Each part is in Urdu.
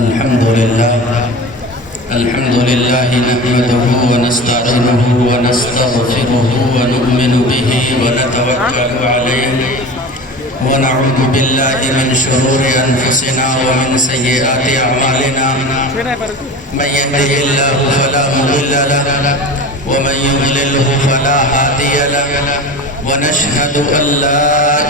الحمد لله نحمده ونستعينه ونستغفره ونؤمن به ونتوكل عليه ونعوذ بالله من شرور أنفسنا ومن سيئات أعمالنا من يهده الله فلا مضل له ومن يضلله فلا هادي له ونشهد أن لا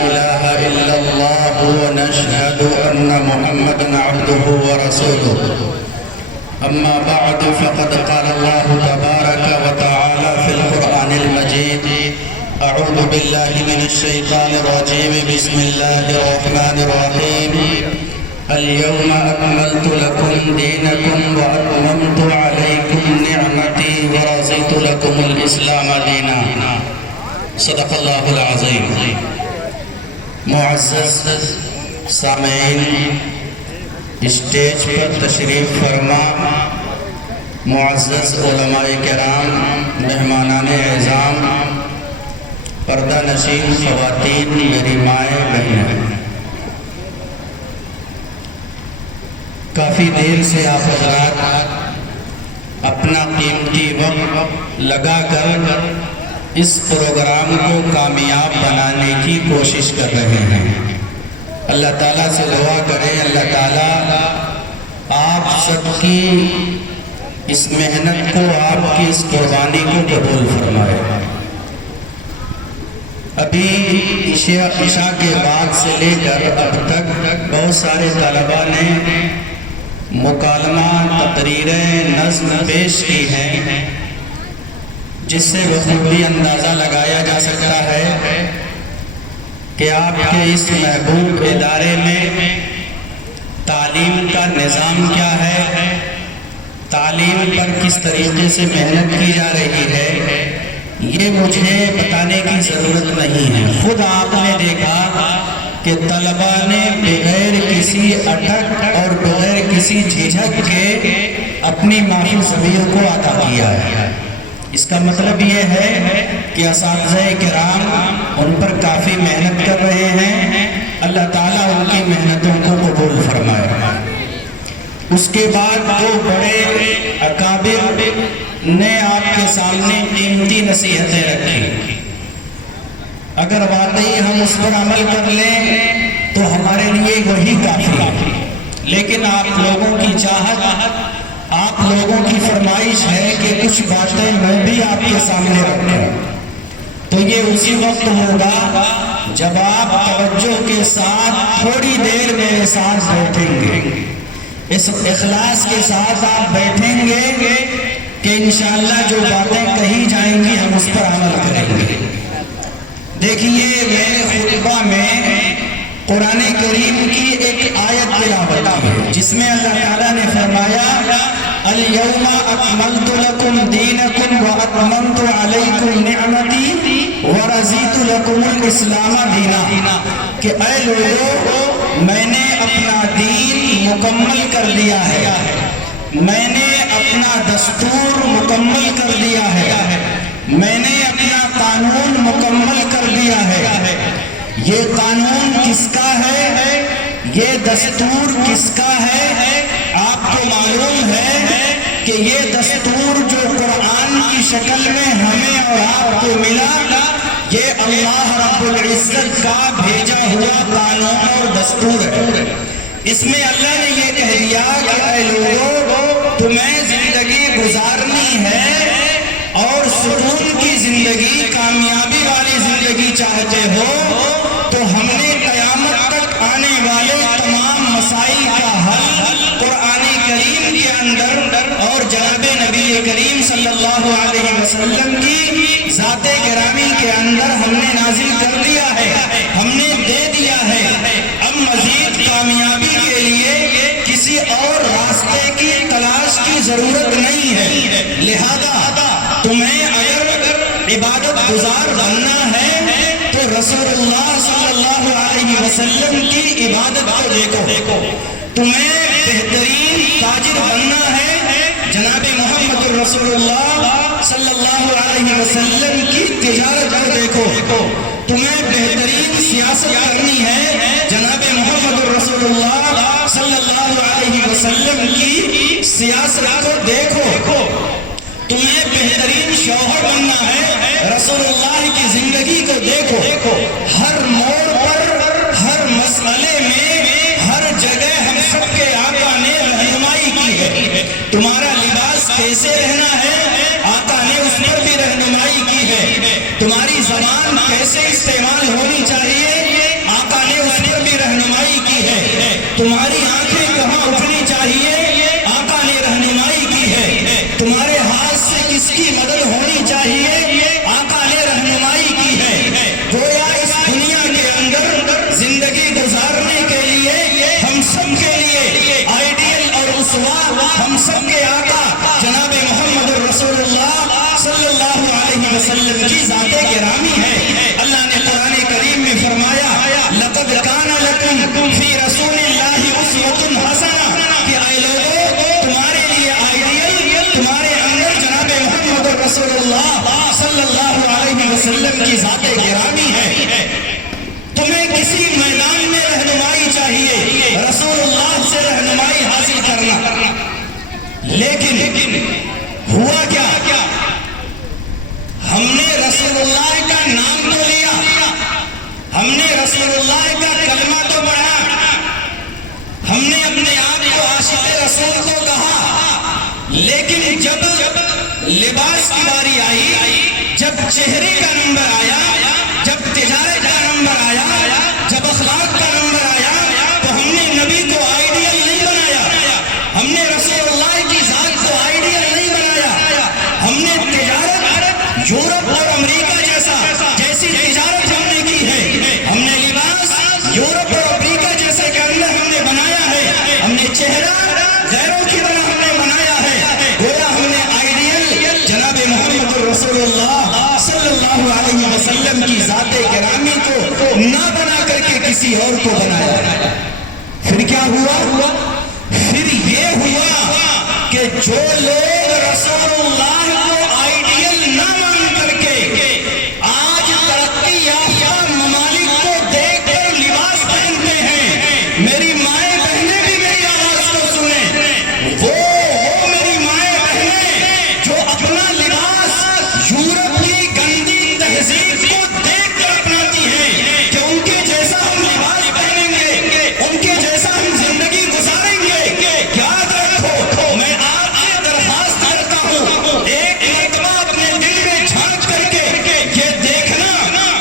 إله إلا الله ونشهد أن محمدا عبده ورسوله أما بعد فقد قال الله تبارك وتعالى في القرآن المجيد أعوذ بالله من الشيطان الرجيم بسم الله الرحمن الرحيم اليوم أكملت لكم دينكم وأتممت عليكم نعمتي ورضيت لكم الإسلام دينا صدق اللہ العظیم۔ معزز سامعین، اسٹیج پر تشریف فرما معزز علماء کرام، مہمانان اعظام، پردہ نشین خواتین، میری مائیں بہنیں، کافی دیر سے آپ حضرات اپنا قیمتی وقت لگا کر اس پروگرام کو کامیاب بنانے کی کوشش کر رہے ہیں۔ اللہ تعالیٰ سے دعا کریں اللہ تعالیٰ آپ سب کی اس محنت کو، آپ کی اس قربانی کو قبول فرمائے۔ ابھی عشاء کے بعد سے لے کر اب تک بہت سارے طلباء نے مکالمہ، تقریریں، نظم پیش کی ہیں، جس سے بخوبی اندازہ لگایا جا سکتا ہے کہ آپ کے اس محبوب ادارے میں تعلیم کا نظام کیا ہے، تعلیم پر کس طریقے سے محنت کی جا رہی ہے، یہ مجھے بتانے کی ضرورت نہیں ہے۔ خود آپ نے دیکھا کہ طلباء نے بغیر کسی اٹک اور بغیر کسی جھجھک کے اپنی مافی ضمیر کو ادا کیا ہے۔ اس کا مطلب یہ ہے کہ اساتذہ کرام ان پر کافی محنت کر رہے ہیں۔ اللہ تعالیٰ ان کی محنتوں کو قبول فرمائے۔ اس کے بعد دو بڑے اکابر نے آپ کے سامنے قیمتی نصیحتیں رکھی۔ اگر واقعی ہم اس پر عمل کر لیں تو ہمارے لیے وہی کافی ہے، لیکن آپ لوگوں کی چاہت، آپ لوگوں کی فرمائش ہے کہ کچھ باتیں میں بھی آپ کے سامنے رکھوں، تو یہ اسی وقت ہوگا جب آپ توجہ کے ساتھ تھوڑی دیر میرے ساتھ بیٹھیں گے، اس اخلاص کے ساتھ آپ بیٹھیں گے کہ انشاءاللہ جو باتیں کہی جائیں گی ہم اس پر عمل کریں گے۔ دیکھیے میرے خطبہ میں قرآن کریم کی ایک آیت تلاوت ہے جس میں اللہ تعالیٰ نے فرمایا اليوم اکملت لکم دینکم واتممت علیکم نعمتی ورضیت لکم الاسلام دینا، کہ اے لوگو میں نے اپنا دین مکمل کر لیا ہے، میں نے اپنا دستور مکمل کر لیا ہے، میں نے اپنا قانون مکمل کر لیا ہے۔ یہ قانون کس کا ہے، یہ دستور کس کا ہے؟ آپ کو معلوم ہے کہ یہ دستور جو قرآن کی شکل میں ہمیں اور آپ کو ملا، یہ اللہ رب العزت کا بھیجا ہوا قانون اور دستور ہے۔ اس میں اللہ نے یہ کہہ دیا کہ اے لوگو تمہیں زندگی گزارنی ہے اور سکون کی زندگی، کامیابی والی زندگی چاہتے ہو تو ہم نے قیامت تک آنے والے تمام مسائل کا حل قرآن کریم کے اندر اور جناب نبی کریم صلی اللہ علیہ وسلم کی ذات گرامی کے اندر ہم نے نازل کر دیا ہے، ہم نے دے دیا ہے۔ اب مزید کامیابی کے لیے کسی اور راستے کی تلاش کی ضرورت نہیں ہے، لہذا تمہیں اگر عبادت گزار بننا ہے تو رسول اللہ صلی اللہ علیہ وسلم کی عبادت کو دیکھو، تمہیں بہترین تاجر بننا ہے جناب محمد رسول اللہ صلی اللہ علیہ وسلم کی تجارت کو دیکھو، تمہیں بہترین سیاست کرنی ہے جناب محمد رسول اللہ صلی اللہ علیہ وسلم وسلم کی سیاست کو دیکھو. تمہیں بہترین شوہر بننا ہے، رسول اللہ کی زندگی کو دیکھو. ہر موڑ پر، ہر مسئلے میں، ہر جگہ ہم سب کے آقا نے رہنمائی کی ہے. تمہارا لباس کیسے رہنا ہے، آقا نے اس پر بھی رہنمائی کی ہے. تمہاری زبان کیسے استعمال ہونی چاہیے، آقا نے اس پر بھی رہنمائی کی ہے. تمہاری آنکھیں کہاں اٹھنی چاہیے، آقا نے رہنمائی کی ہے. تمہارے ہاتھ سے کس کی مدد ہونی چاہیے، آقا نے رہنمائی کی ہے. گویا اس دنیا کے اندر زندگی گزارنے کے لیے ہم سب کے لیے آئیڈیل اور اسوہ ہم سب کے آقا جناب محمد رسول اللہ صلی اللہ علیہ وسلم کی ذات گرامی ہے. اللہ نے قرآن کریم میں فرمایا لقد کان لکم فی رسول اللہ اسوۃ حسنہ، کہ اے لوگوں تمہارے لیے آئیڈیل تمہارے اندر جناب محمد رسول اللہ صلی اللہ علیہ وسلم کی ذات گرامی ہے. تمہیں کسی میدان میں رہنمائی چاہیے، رسول اللہ سے رہنمائی حاصل کرنا. لیکن ہوا کیا، ہم نے رسول اللہ کا نام تو لیا، ہم نے رسول اللہ کا کلمہ تو پڑھا، ہم نے اپنے آپ کو عاشق رسول کو کہا، لیکن جب لباس کی باری آئی، جب چہرے کا نمبر آیا، جب تجارت کا نمبر آیا، جب اخلاق کا نمبر آیا، تو ہم نے نبی کو آئیڈیل نہیں بنایا، ہم نے رسول اللہ کی ذات کو آئیڈیل نہیں بنایا. ہم نے تجارت یورپ اور امریکہ جیسی تجارت ہم نے کی ہے. ہم نے لباس یورپ اور امریکہ جیسے کے اندر ہم نے بنایا ہے. ہم نے چہرہ غیروں کی طرح ہم نے بنایا ہے. گویا ہم نے آئیڈیل جناب محمد رسول اللہ صلی اللہ علیہ وسلم کی ذات گرامی کو نہ بنا کر کے کسی اور کو بنایا. پھر کیا ہوا، پھر یہ ہوا کہ جو لوگ رسول اللہ کو آئیڈیل نہ مان کر کے آج ترقی یافتہ ممالک کو دیکھ کر لباس پہنتے ہیں، میری مائیں بہنیں بھی میری آواز کو سنیں، وہ میری مائیں بہنیں جو اپنا لباس یورپ کی گندی تہذیب کو دیکھ کر اپناتی ہیں کہ ان کے جیسا ہم لباس پہنیں گے، ان کے جیسا ہم زندگی گزاریں گے. یاد رکھو، میں آپ سے درخواست کرتا ہوں، ایک مرتبہ اپنے دل میں جھانک کر کے یہ دیکھنا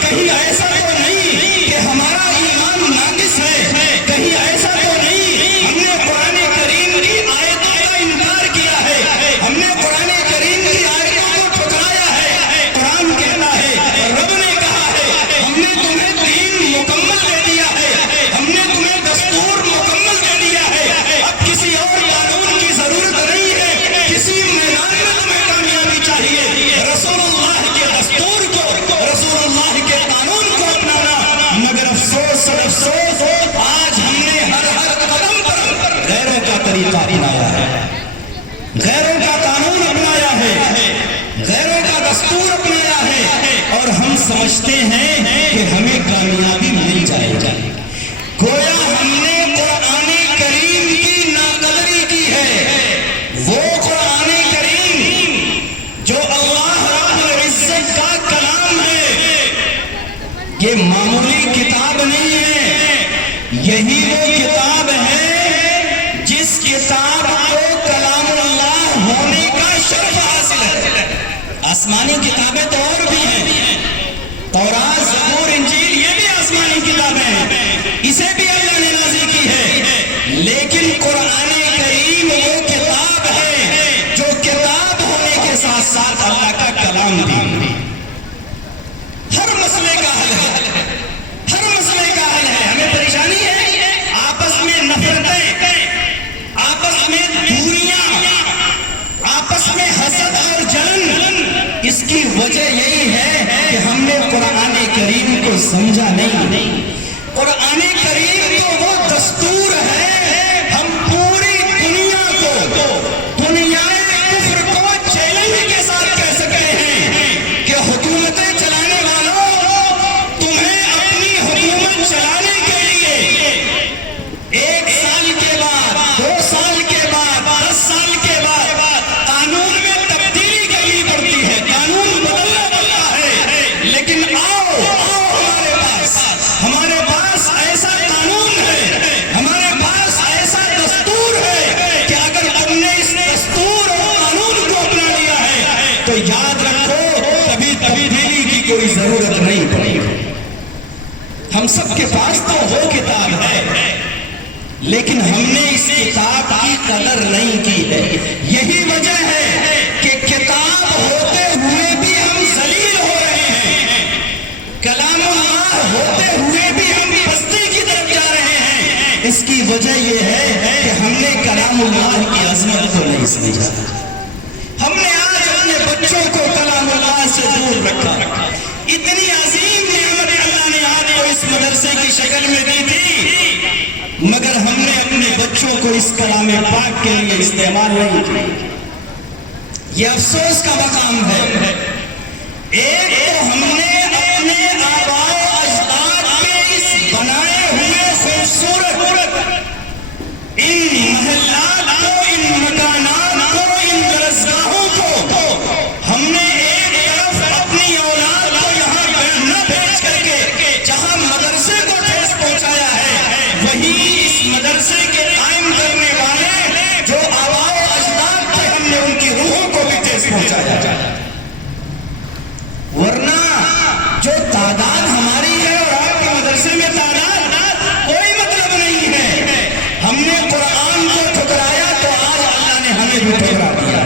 کہیں ایسا تو نہیں کہ ہمارا ایمان ناقص ہے، کہیں ایسا تو نہیں ہم نے قرآن کریم کی آیتوں کا انکار کیا ہے، ہم نے قرآن کریم کی آیتوں کو ٹھکرایا ہے. قرآن کہتا ہے، رب نے کہا ہے، ہم نے تمہیں دین مکمل دے دیا ہے، ہم نے تمہیں دستور مکمل دے دیا ہے، اب کسی اور قانون کی ضرورت نہیں ہے، کسی میدان میں تمہیں کامیابی چاہیے، رسول اللہ کے دستور کو، رسول اللہ کے قانون کو اپنانا. مگر افسوس آج ہم نے ہر قدم پر غیروں کا طریقہ اپنایا ہے، غیروں کا قانون اپنایا ہے، غیروں کا دستور اپنایا ہے، اور ہم سمجھتے ہیں کہ ہمیں کامیابی مل جائے گا. گویا ہم نے قرآن کریم کی ناقدری کی ہے. وہ قرآن کریم جو اللہ رب العزت کا کلام ہے، یہ معمولی کتاب نہیں ہے، یہی وہ کتاب ہے جس کتاب کو کلام اللہ ہونے کا شرف حاصل ہے. آسمانی کتابیں تو اور بھی ہیں، تورات، زبور، انجیل، یہ بھی آسمانی کتابیں ہیں، اسے بھی اللہ نے نازل کی ہے. لیکن قرآن کریم وہ کتاب ہے جو کتاب ہونے کے ساتھ ساتھ اللہ کا کلام بھی. ہر مسئلے کا حل ہے، ہر مسئلے کا حل ہے. ہمیں پریشانی ہے آپس میں نفرتیں، آپس میں دوریاں، آپس میں حسد اور جلن. اس کی وجہ یہی ہے کہ ہم نے قرآن کریم کو سمجھا نہیں. قرآن کریم تو وہ دستور ہے، ہم پوری دنیا کو، دنیائے کفر کو چیلنج کے ساتھ کہہ سکتے ہیں کہ حکومتیں چلانے والوں، تمہیں اپنی حکومت چلانے کے لیے 1 سال کے بعد، 2 سال سب کے پاس تو وہ کتاب ہے، لیکن ہم نے اس کتاب کی قدر نہیں کی ہے۔ یہی وجہ ہے کہ کتاب ہوتے ہوئے بھی ہم ذلیل ہو رہے ہیں، کلام اللہ ہوتے ہوئے بھی ہم پستی کی طرف جا رہے ہیں۔ اس کی وجہ یہ ہے کہ ہم نے کلام اللہ کی عظمت کو نہیں سمجھا۔ ہم نے آج اپنے بچوں کو کلام اللہ سے دور رکھا۔ اتنی عظیم نعمت اللہ نے آج کو اس مدرسے کی شکل میں دی تھی، مگر ہم نے اپنے بچوں کو اس کلام پاک کے لیے استعمال نہیں کیا۔ یہ افسوس کا مقام ہے۔ ایک تو ہم نے اپنے آباء و اجداد کے اس بنائے ہوئے خوبصورت ان محلات کو، ان مکانات کو، ان درسگاہوں کو ہم نے ایک طرف اپنی اولاد کو یہاں نہ بھیج کر کے جہاں مدرسے کو ٹھیس پہنچایا ہے، وہیں اس مدرسے کے قائم کرنے والے جو آباء و اجداد تھے ہم نے ان کی روحوں کو بھی ٹھیس پہنچایا۔ ورنہ جو تعداد ہماری ہے اور آپ کے مدرسے میں تعداد کوئی مطلب نہیں ہے۔ ہم نے قرآن کو ٹھکرایا تو آج اللہ نے ہمیں بھی ٹھکرا دیا۔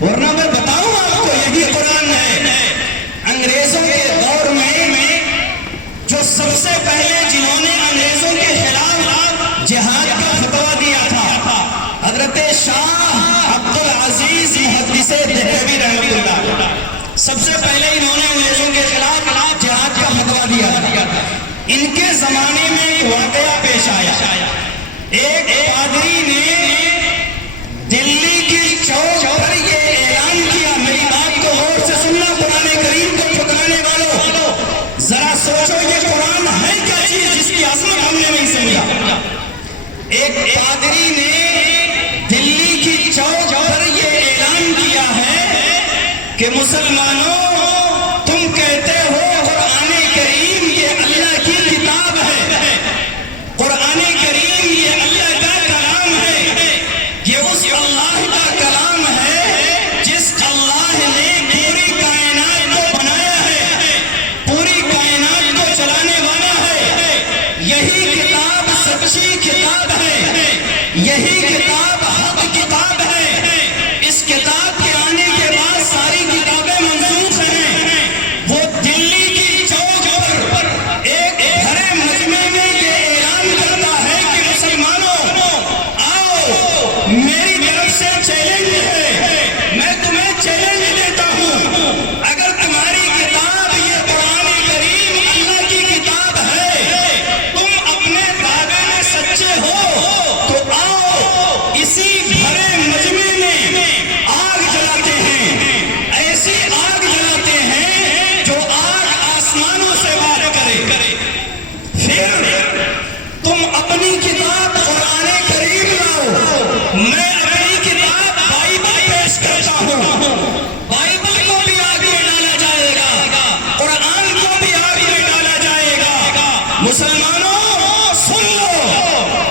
ورنہ میں بتاؤں آپ کو، یہی قرآن ہے۔ انگریزوں کے دور میں جو سب سے پہلے جنہوں نے انگریزوں کے خلاف جہاد کا فتویٰ دیا تھا، حضرت شاہ عبدالعزیز محدث دہلوی رحمۃ اللہ، سب سے پہلے انہوں نے انگریزوں کے خلاف جہاد کا فتویٰ دیا تھا۔ ان کے زمانے میں ایک واقعہ پیش آیا۔ ایک پادری نے دلی کی چوک پر یہ اعلان کیا، میری بات کو غور سے سننا قرآن کریم کو ٹھکرانے والوں، ذرا سوچو یہ قرآن ہے کیا چیز جس کی عظمت ہم نے نہیں سمجھا۔ ایک پادری نے دلی کی چوک پر یہ اعلان کیا ہے کہ مسلمانوں، تم کہتے ہو قرآن کریم یہ اللہ کی کتاب ہے، قرآن کریم یہ اللہ کا کلام ہے، یہ اس اللہ کا کلام ہے جس اللہ نے پوری کائنات کو بنایا ہے، پوری کائنات کو چلانے والا ہے۔ یہی کتاب سچی کتاب ہے، یہی کتاب حق کتاب ہے۔ اس کتاب کے آنے کے بعد ساری کتابیں منسوخ ہیں۔ وہ دلی کی چوک پر ایک بھرے مجمع میں یہ اعلان کرتا ہے کہ مسلمانوں آؤ، میری طرف سے چیلنج ہے، میں تمہیں چیلنج دیتا ہوں، اگر تمہاری کتاب یہ قرآن کریم اللہ کی کتاب ہے، تم اپنے دعوے میں سچے ہو تو آؤ اسی بھرے مجمع میں آگ جلاتے ہیں، ایسی آگ جلاتے ہیں جو آگ آسمانوں سے بات کرے، پھر تم اپنی کتاب قرآن کریم لاؤ، میں اپنی کتاب بائبل پیش کرتا ہوں، بائبل کو بھی آگ میں ڈالا جائے گا، قرآن کو بھی آگ میں ڈالا جائے گا۔ مسلمانوں سن لو،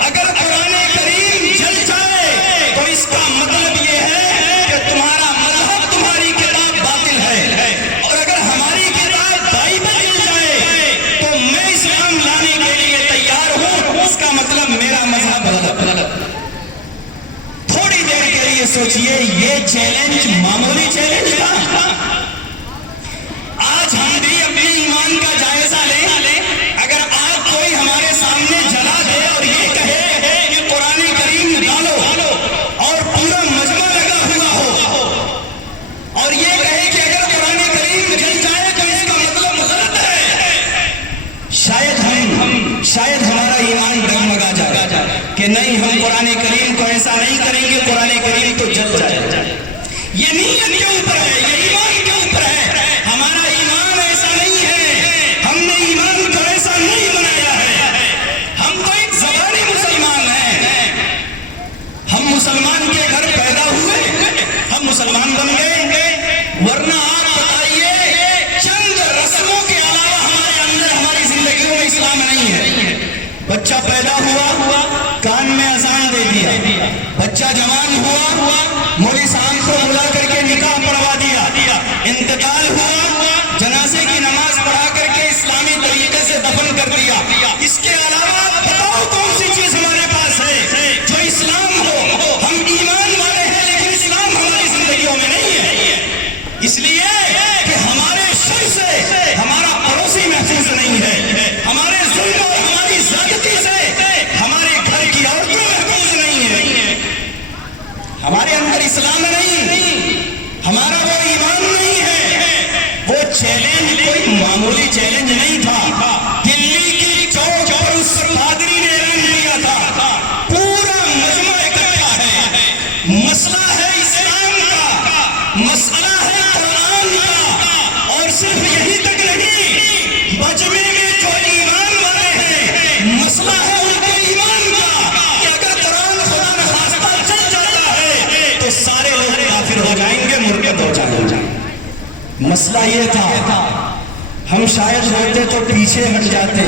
اگر قرآن کریم جل جائے تو اس کا مطلب یہ ہے کہ تمہارا مذہب، تمہاری کتاب باطل ہے، اور اگر ہماری کتاب بائبل جل جائے تو میں اسلام لانے کے لیے تیار ہوں، اس کا مطلب میرا مذہب غلط۔ تھوڑی دیر کے لیے سوچئے، یہ چیلنج معمولی چیلنج تھا؟ آج ہم بھی اپنے ایمان کا جائزہ لیں، اگر آج کوئی ہمارے سامنے جلا دے اور یہ کہے کہ قرآن کریم ڈالو اور پورا مجمع لگا ہوا ہو، اور یہ کہے کہ اگر قرآن کریم جل جائے تو اس کا مطلب غلط ہے، شاید ہمارا ایمان ڈگمگا جائے کہ نہیں، ہم قرآن کریم کو ایسا نہیں کریں گے، قرآن کریم تو جل جائے۔ یہ نیت کے اوپر ہے، یہ ایمان کے اوپر ہے۔ ہمارا ایمان ایسا نہیں ہے، ہم نے ایمان کو ایسا نہیں بنایا ہے۔ ہم تو ایک زبانی مسلمان ہیں، ہم مسلمان کے گھر پیدا ہوئے، ہم مسلمان بن گئے، ورنہ آپ بتائیے چند رسموں کے علاوہ ہمارے اندر، ہماری زندگیوں میں اسلام نہیں ہے۔ بچہ پیدا ہوا، کان میں اذان دے دیا، بچہ جوان ہوا، مولوی صاحب کو بلا کر کے نکاح پڑھوا دیا، انتقال ہوا، جنازے کی نماز پڑھا کر کے اسلامی طریقے سے دفن کر دیا، مسئلہ یہ تھا ہم شاید ہوتے تو پیچھے ہٹ جاتے.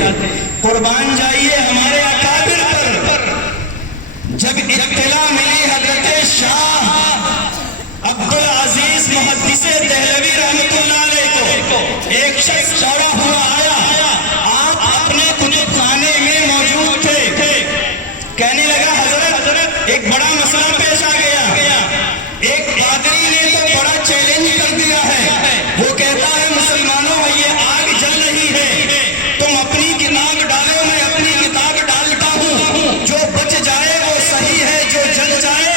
قربان جائیے ہمارے اکابر پر. جب اطلاع ملی حضرت شاہ عبدالعزیز محدث دہلوی رحمۃ اللہ علیہ کو، ایک شخص دوڑا ہوا آیا، آپ اپنے کتب خانے میں موجود تھے. کہنے لگا حضرت ایک بڑا مسئلہ پیش آ گیا. ایک پادری نے تو بڑا چیلنج کر دیا ہے. وہ کہتا ہے مسلمانوں یہ آگ جل رہی ہے، تم اپنی کتاب ڈالو میں اپنی کتاب ڈالتا ہوں، جو بچ جائے وہ صحیح ہے، جو جل جائے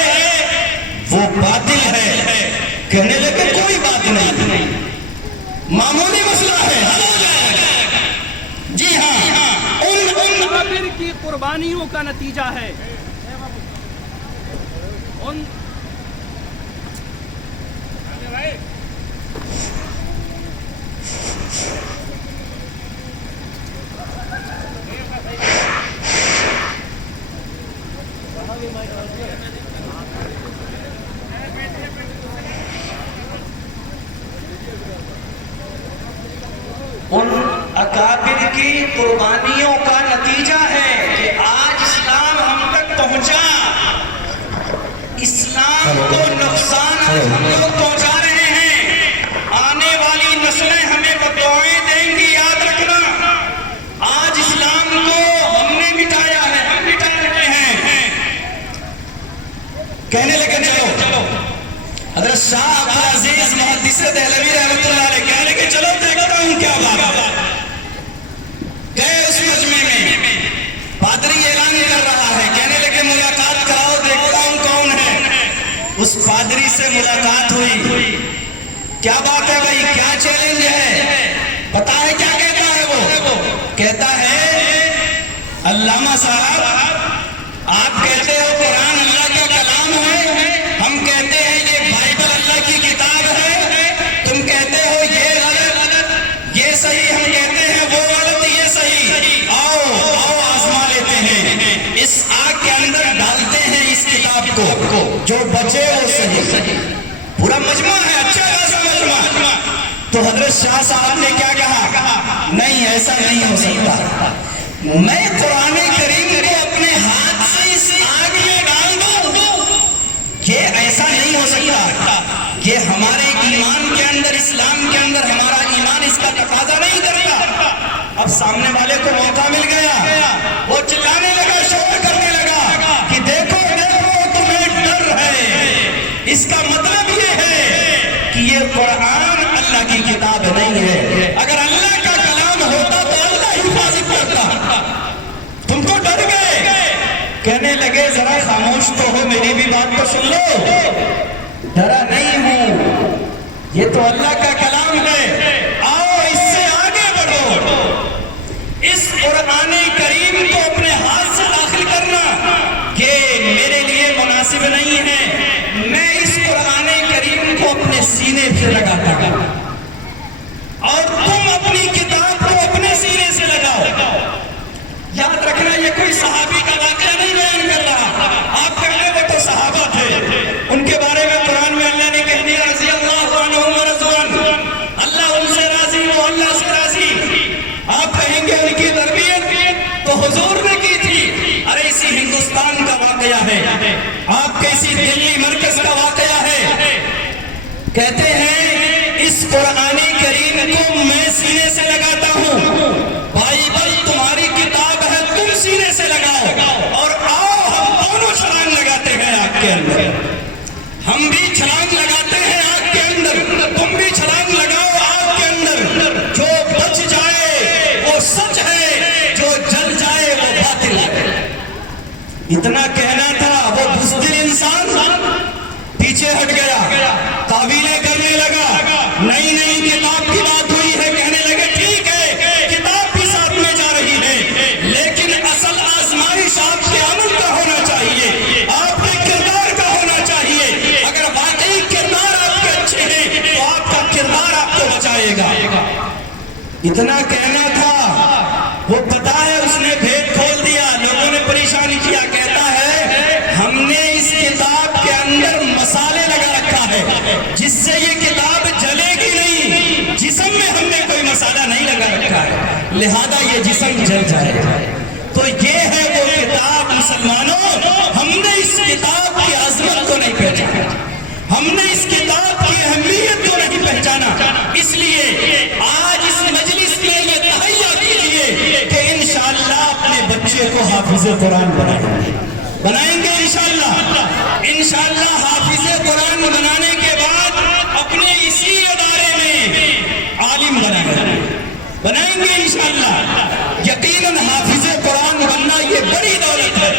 وہ باطل ہے. کہنے لگے کوئی بات نہیں، معمولی مسئلہ ہے، حل ہو جائے گا. جی ہاں، ان اکابر کی قربانیوں کا نتیجہ ہے. ان اکابر کی قربانیوں کا نتیجہ ہے کہ آج اسلام ہم تک پہنچا. اسلام کو نقصان ہم لوگ پہنچا رہے ہیں. آنے والی نسلیں ہمیں بددعائیں دیں گی، یاد رکھنا. آج اسلام کو ہم نے مٹایا ہے، ہم مٹا رہے ہیں. کہنے لگے چلو حضرت شاہ عبدالعزیز محدث دہلوی رحمۃ اللہ علیہ کہنے لگے چلو دیکھتا ہوں کیا بات. گئے اس مجمع میں، پادری اعلان کر رہا ہے. کہنے لگے ملاقات کراؤ، دیکھتا ہوں کون ہے. اس پادری سے ملاقات ہوئی. کیا بات ہے بھائی، کیا چیلنج ہے؟ پتا ہے کیا کہتا ہے وہ؟ کہتا ہے علامہ صاحب آپ کہتے ہو قرآن اللہ کا کلام ہے، ہم کہتے ہیں یہ بائبل اللہ کی کتاب ہے. تم کہتے ہو یہ غلط، یہ صحیح، ہم کہتے ہیں وہ غلط، یہ صحیح. آؤ آزما لیتے ہیں، اس آگ کے اندر ڈالتے ہیں اس کتاب کو، جو بچے وہ صحیح. پورا مجمع ہے، اچھا خاصا مجمع. تو حضرت شاہ صاحب نے کیا کہا؟ نہیں ایسا نہیں ہو سکتا، میں قرآن کریم کو اپنے ہاتھ سے اس آگ میں ڈال دوں، یہ ایسا نہیں ہو سکتا. یہ ہمارے ایمان کے اندر، اسلام کے اندر ہمارا ایمان اس کا تقاضا نہیں کرتا. اب سامنے والے کو موقع مل گیا، وہ چلانے لگا، شور کرنے لگا کہ دیکھو تمہیں ڈر ہے. اس کا مطلب یہ ہے کہ یہ قرآن اللہ کی کتاب نہیں ہے. اگر اللہ کا کلام ہوتا تو اللہ حفاظت کرتا. تم کو ڈر گئے. کہنے لگے ذرا خاموش تو ہو، میری بھی بات تو سن لو. ڈرا نہیں ہوں، یہ تو اللہ کا کلام ہے. آؤ اس سے آگے بڑھو. اس قرآن کریم کو اپنے ہاتھ سے داخل کرنا یہ میرے لیے مناسب نہیں ہے. میں اس قرآن کریم کو اپنے سینے سے لگاتا ہوں اور تم اپنی کتاب کو اپنے سینے سے لگاؤ. یاد رکھنا یہ کوئی صحابی کا واقعہ نہیں بیان کر رہا. آپ کہنے وہ تو صحابہ تھے، ان کے بارے میں قرآن میں اللہ نے کہہ دیا رضی اللہ عنہم ورضوان، اللہ ان سے راضی، وہ اللہ سے راضی. آپ کہیں گے ان کی تربیت تو حضور نے کی تھی. ارے اسی ہندوستان کا واقعہ ہے، آپ کے اسی دلی مرکز کا واقعہ ہے. کہتے ہیں اس قرآن کریم کو میں سینے سے لگاتا ہوں، بائبل تمہاری کتاب ہے، تم سینے سے لگاؤ. اور آؤ ہم دونوں چھلانگ لگاتے ہیں آگ کے اندر. ہم بھی چھلانگ لگاتے ہیں آگ کے اندر، تم بھی چھلانگ لگاؤ آگ کے اندر. جو بچ جائے وہ سچ ہے، جو جل جائے وہ باطل ہے. اتنا کہنا تھا. وہ بزدل انسان پیچھے ہٹ گیا، تعویلیں کرنے لگا. نہیں کتاب کی بات ہوئی ہے. کہنے لگے ٹھیک ہے، کتاب بھی ساتھ میں جا رہی ہے، لیکن اصل آزمائش آپ کے عمل کا ہونا چاہیے، آپ کے کردار کا ہونا چاہیے. اگر واقعی کردار آپ کے اچھے ہیں تو آپ کا کردار آپ کو بچائے گا. اتنا کہنا تھا. وہ پتا ہے اس نے بھید کھول دیا، لوگوں نے پریشانی کیا. کہتا ہے ہم نے اس کتاب کے اندر مسالے لگا رکھا ہے جس سے یہ کتاب جلے گی نہیں. لہذا یہ جسم جل جائے گا۔ تو یہ ہے وہ کتاب مسلمانوں، ہم نے اس کتاب کی عظمت کو نہیں پہچانا، ہم نے اس کتاب کی اہمیت کو نہیں پہچانا، اس لیے آج اس مجلس میں یہ تہیہ کیجئے کہ انشاءاللہ اپنے بچے کو حافظ قرآن بنائیں گے انشاءاللہ حافظ قرآن بنانے کے بعد اپنے اسی ادارے میں عالم بنائیں گے انشاءاللہ۔ یقیناً حافظ قرآن بننا یہ بڑی دولت ہے،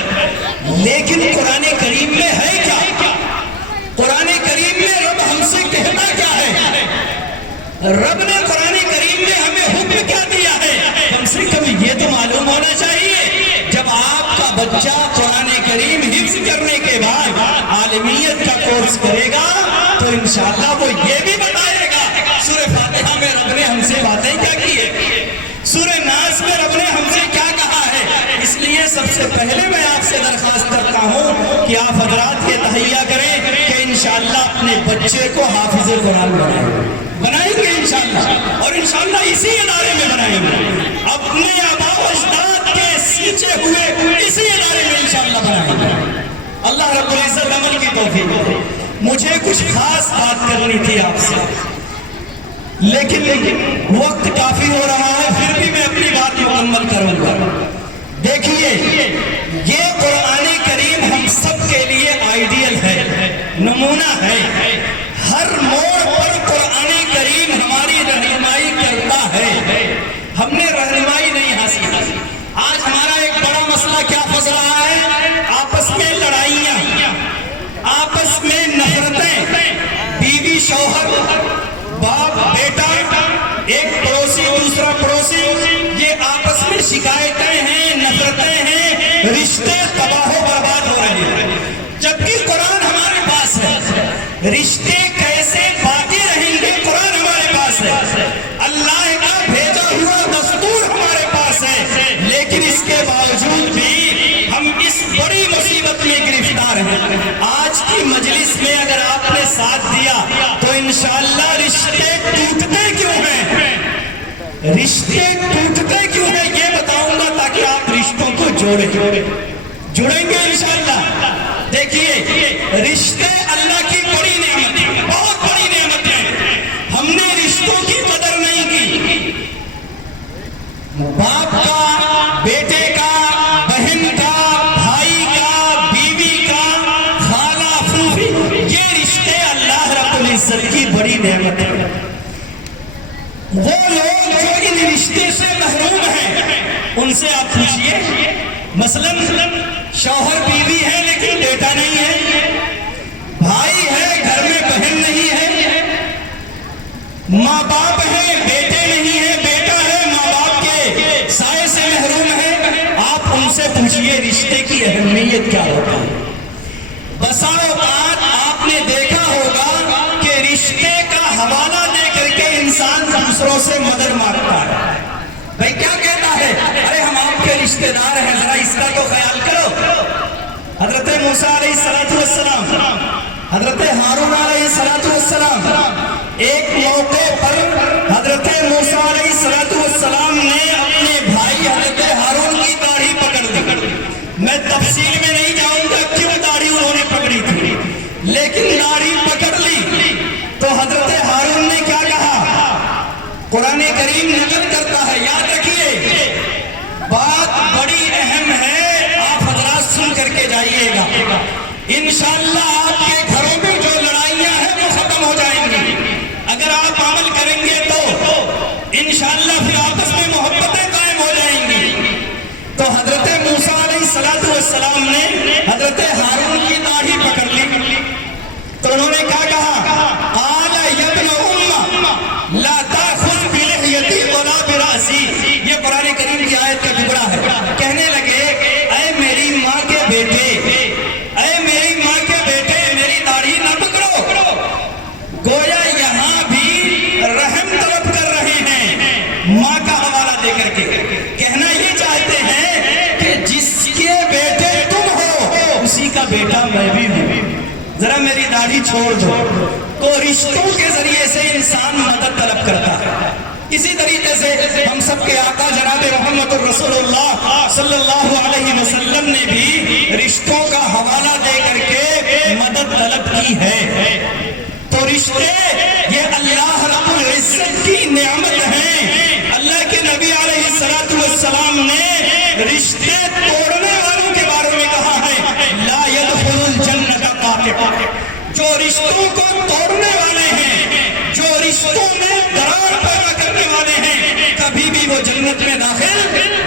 لیکن قرآن کریم میں ہے کیا؟ قرآن کریم میں رب ہم سے کہنا کیا ہے؟ رب نے قرآن کریم میں ہمیں حکم کیا دیا ہے؟ کم سے کم یہ تو معلوم ہونا چاہیے۔ جب آپ کا بچہ قرآن کریم حفظ کرنے کے بعد عالمیت کا کورس کرے گا تو انشاءاللہ وہ یہ بھی بتائے گا سورہ فاتحہ میں رب نے ہم سے باتیں کیا کی ہے، سورہ ناس میں رب نے ہم سے کیا کہا ہے۔ اس لیے سب سے پہلے میں آپ سے درخواست کرتا ہوں کہ آپ حضرات یہ تہیہ کریں کہ انشاءاللہ اپنے بچے کو حافظ قرآن بنائیں گے انشاءاللہ، اور انشاءاللہ اسی ادارے میں بنائیں گے، اپنے آباء و اجداد کے سینچے ہوئے اسی ادارے میں انشاءاللہ بنائیں گے۔ اللہ رب العزت عمل کی توفیق دے۔ مجھے کچھ خاص بات کرنی تھی آپ سے، لیکن وقت کافی ہو رہا ہے، پھر بھی میں اپنی بات مکمل کروں گا۔ دیکھیے یہ قرآن کریم ہم سب کے لیے آئیڈیل ہے، نمونہ ہے، ہر موڑ پر قرآن کریم ہماری رہنمائی کرتا ہے، ہم نے رہنمائی نہیں حاصل۔ آج ہمارا ایک بڑا مسئلہ کیا پھنس رہا ہے؟ آپس میں لڑائیاں، آپس میں نفرتیں، بیوی شوہر، باپ بیٹا، ایک پڑوسی دوسرا پڑوسی، یہ آپس میں شکایتیں ہیں، نفرتیں ہیں، رشتے تباہ و برباد ہو رہے ہیں، جبکہ قرآن ہمارے پاس ہے۔ رشتے کیسے باقی رہیں گے؟ قرآن ہمارے پاس ہے، اللہ کا بھیجا ہوا دستور ہمارے پاس ہے، لیکن اس کے باوجود بھی ہم اس بڑی مصیبت میں گرفتار ہیں۔ آج کی مجلس میں اگر آپ نے ساتھ دیا تو انشاءاللہ رشتے ٹوٹتے کیوں ہیں؟ رشتے ٹوٹتے کیوں ہیں یہ بتاؤں گا تاکہ آپ رشتوں کو جوڑیں گے انشاءاللہ۔ دیکھیے رشتے اللہ کی بڑی نعمت ہے، بہت بڑی نعمت ہے، ہم نے رشتوں کی قدر نہیں کی۔ باپ کا، بیٹے کا، بہن کا، بھائی کا، بیوی کا، خالہ پھوپھی، یہ رشتے اللہ رب العزت کی بڑی نعمت ہے۔ وہ لوگ جو ان رشتے سے محروم ہیں ان سے آپ پوچھئے، مثلاً شوہر بیوی ہے لیکن بیٹا نہیں ہے، بھائی ہے گھر میں بہن نہیں ہے، ماں باپ ہے بیٹے نہیں ہے، بیٹا ہے ماں باپ کے سائے سے محروم ہے، آپ ان سے پوچھئے رشتے کی اہمیت کیا ہوتا ہے۔ بسا اوقات آپ نے دیکھا ہوگا کہ رشتے کا حوالہ دے کر کے انسان دوسروں سے مدد مانگتا ہے، بھائی کیا کہتا ہے؟ ارے ہم آپ کے رشتہ دار ہیں، ذرا اس کا تو خیال کرو۔ حضرت موسیٰ علیہ السلام، حضرت ہارون علیہ السلام، ایک موقع پر حضرت موسیٰ علیہ السلام نے اپنے بھائی حضرت ہارون کی داڑھی پکڑ دی۔ میں تفصیل میں نہیں جاؤں گا کیوں داڑھی انہوں نے پکڑی تھی، لیکن داڑھی پکڑ لی تو حضرت ہارون نے کیا کہا؟ قرآن کریم نقل کرتا ہے، یاد رکھیے بات بڑی اہم ہے، آپ حضرات سن کر کے جائیے گا، انشاءاللہ آپ کے گھروں میں جو لڑائیاں ہیں وہ ختم ہو جائیں گی اگر آپ عمل کریں گے تو انشاءاللہ پھر آپس میں محبتیں قائم ہو جائیں گی۔ تو حضرت موسیٰ علیہ السلام نے حضرت ہارون کی داڑھی پکڑ لی تو انہوں نے کیا کہا؟ قال یا ابن ام لا تاخذ بلحیتی ولا برأسی، یہ قرآن کریم کی آیت کا ٹکڑا ہے۔ کہنے لگے اے میری ماں کے بیٹے، اے میری ماں کے بیٹے، میری داڑھی نہ پکڑو۔ گویا یہاں بھی رحم طلب کر رہے ہیں ماں کا حوالہ دے کر کے، کہنا یہ چاہتے ہیں کہ جس کے بیٹے تم ہو اسی کا بیٹا میں بھی ہوں، ذرا میری داڑھی چھوڑ دو۔ تو رشتوں کے ذریعے سے انسان مدد طلب کرتا ہے، اسی طریقے سے ہم سب کے آقا جناب محمد رسول اللہ صلی اللہ علیہ وسلم نے بھی رشتوں کا حوالہ دے کر کے مدد طلب کی ہے. تو رشتے یہ اللہ رب العزت کی نعمت ہیں. اللہ کے نبی علیہ السلام نے رشتے توڑنے والوں کے بارے میں کہا ہے لا يدخل الجنت قاطع. جو رشتوں کو توڑنے والے ہیں، جو رشتوں میں درار پیدا کرنے والے ہیں، کبھی بھی وہ جنت میں داخل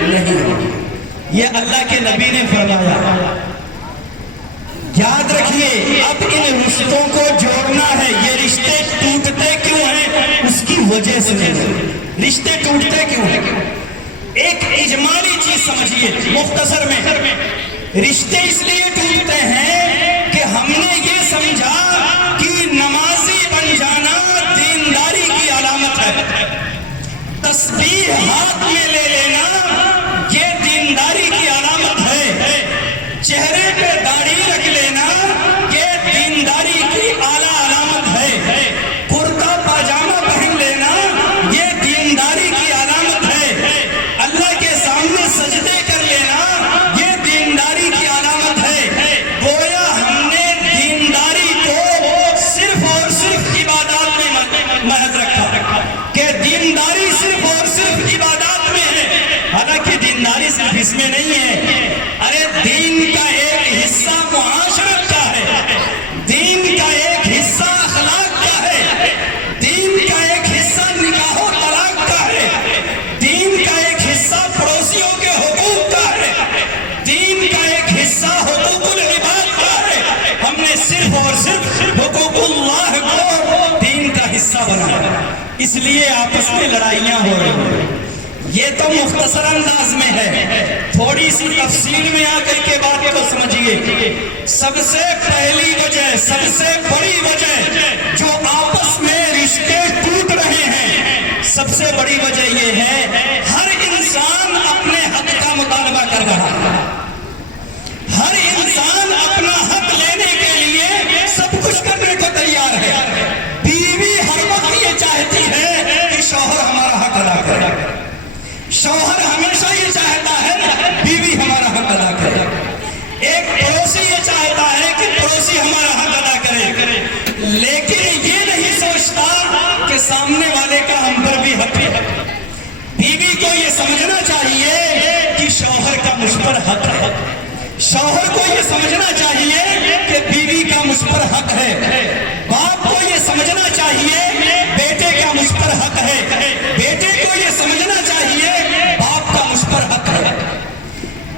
نہیں ہوگی. یہ اللہ کے نبی نے فرمایا. یاد رکھیے اب ان رشتوں کو جوڑنا ہے. یہ رشتے ٹوٹتے کیوں ہیں؟ اس کی وجہ سے. رشتے ٹوٹتے کیوں ہیں؟ ایک اجمالی چیز سمجھیے مختصر میں. رشتے اس لیے ٹوٹتے ہیں کہ ہم نے یہ سمجھا کہ نمازی بن جانا دینداری کی علامت ہے. تسبیح ہاتھ میں لے لینا یہ دینداری کی علامت ہے. چہرے پہ داڑھی رکھ لینا یہ دینداری کی اعلیٰ علامت ہے. کرتا پاجامہ پہن لینا یہ دینداری کی علامت ہے. اللہ کے سامنے سجدے کر لینا یہ دینداری کی علامت ہے. گویا ہم نے دینداری کو صرف اور صرف عبادات میں محض رکھا کہ دینداری صرف اور صرف عبادات میں ہے. حالانکہ دینداری صرف اس میں نہیں ہے. ارے دین کا ایک حصہ معاشرت کا ہے. دین کا ایک حصہ اخلاق کا ہے. دین کا ایک حصہ نکاح و طلاق کا ہے. دین کا ایک حصہ پڑوسیوں کے حقوق کا ہے. دین کا ایک حصہ حقوق العباد کا ہے. ہم نے صرف اور صرف حقوق اللہ کو دین کا حصہ بنایا. اس لیے آپس میں لڑائیاں ہو رہی ہیں. یہ تو مختصر انداز میں ہے. تھوڑی سی تفصیل میں آ کر کے بات کو سمجھیے. سب سے پہلی وجہ، سب سے بڑی وجہ جو آپس میں رشتے ٹوٹ رہے ہیں، سب سے بڑی وجہ یہ ہے ہر انسان اپنے حق کا مطالبہ کر رہا ہے. ہر انسان اپنا حق لینے کے لیے سب کچھ کرنے کو تیار ہے. بیوی ہر وقت یہ چاہتی ہے کہ شوہر ہمارا حق ادا کرے. شوہر ہمیشہ یہ چاہتا ہے بیوی ہمارا حق ادا کرے. ایک پڑوسی یہ چاہتا ہے کہ پڑوسی ہمارا حق ادا کرے. لیکن یہ نہیں سوچتا کہ سامنے والے کا ہم پر بھی حق ہے. بیوی کو یہ سمجھنا چاہیے کہ شوہر کا مجھ پر حق ہے. شوہر کو یہ سمجھنا چاہیے کہ بیوی کا مجھ پر حق ہے. باپ کو یہ سمجھنا چاہیے بیٹے کا مجھ پر حق ہے. بیٹے کو یہ سمجھنا چاہیے باپ کا مجھ پر حق ہے.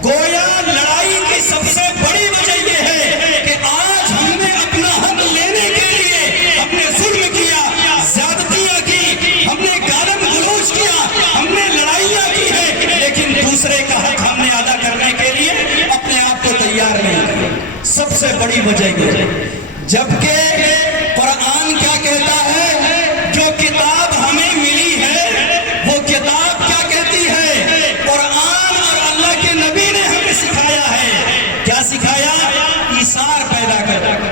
گویا لڑائی کی سب سے بڑی وجہ یہ ہے کہ آج ہم نے اپنا حق لینے کے لیے ہم نے ظلم کیا، زیادتیاں کی، ہم نے گالم گلوچ کیا، ہم نے لڑائیاں کی ہے، لیکن دوسرے کا حق ہم نے ادا کرنے کے لیے اپنے آپ کو تیار نہیں کیا. سب سے بڑی وجہ یہ ہے. جبکہ قرآن کیا کہتا ہے؟ جو کتاب ہمیں ملی ہے وہ کتاب کیا کہتی ہے؟ قرآن اور اللہ کے نبی نے ہمیں سکھایا ہے. کیا سکھایا؟ ایثار پیدا کر.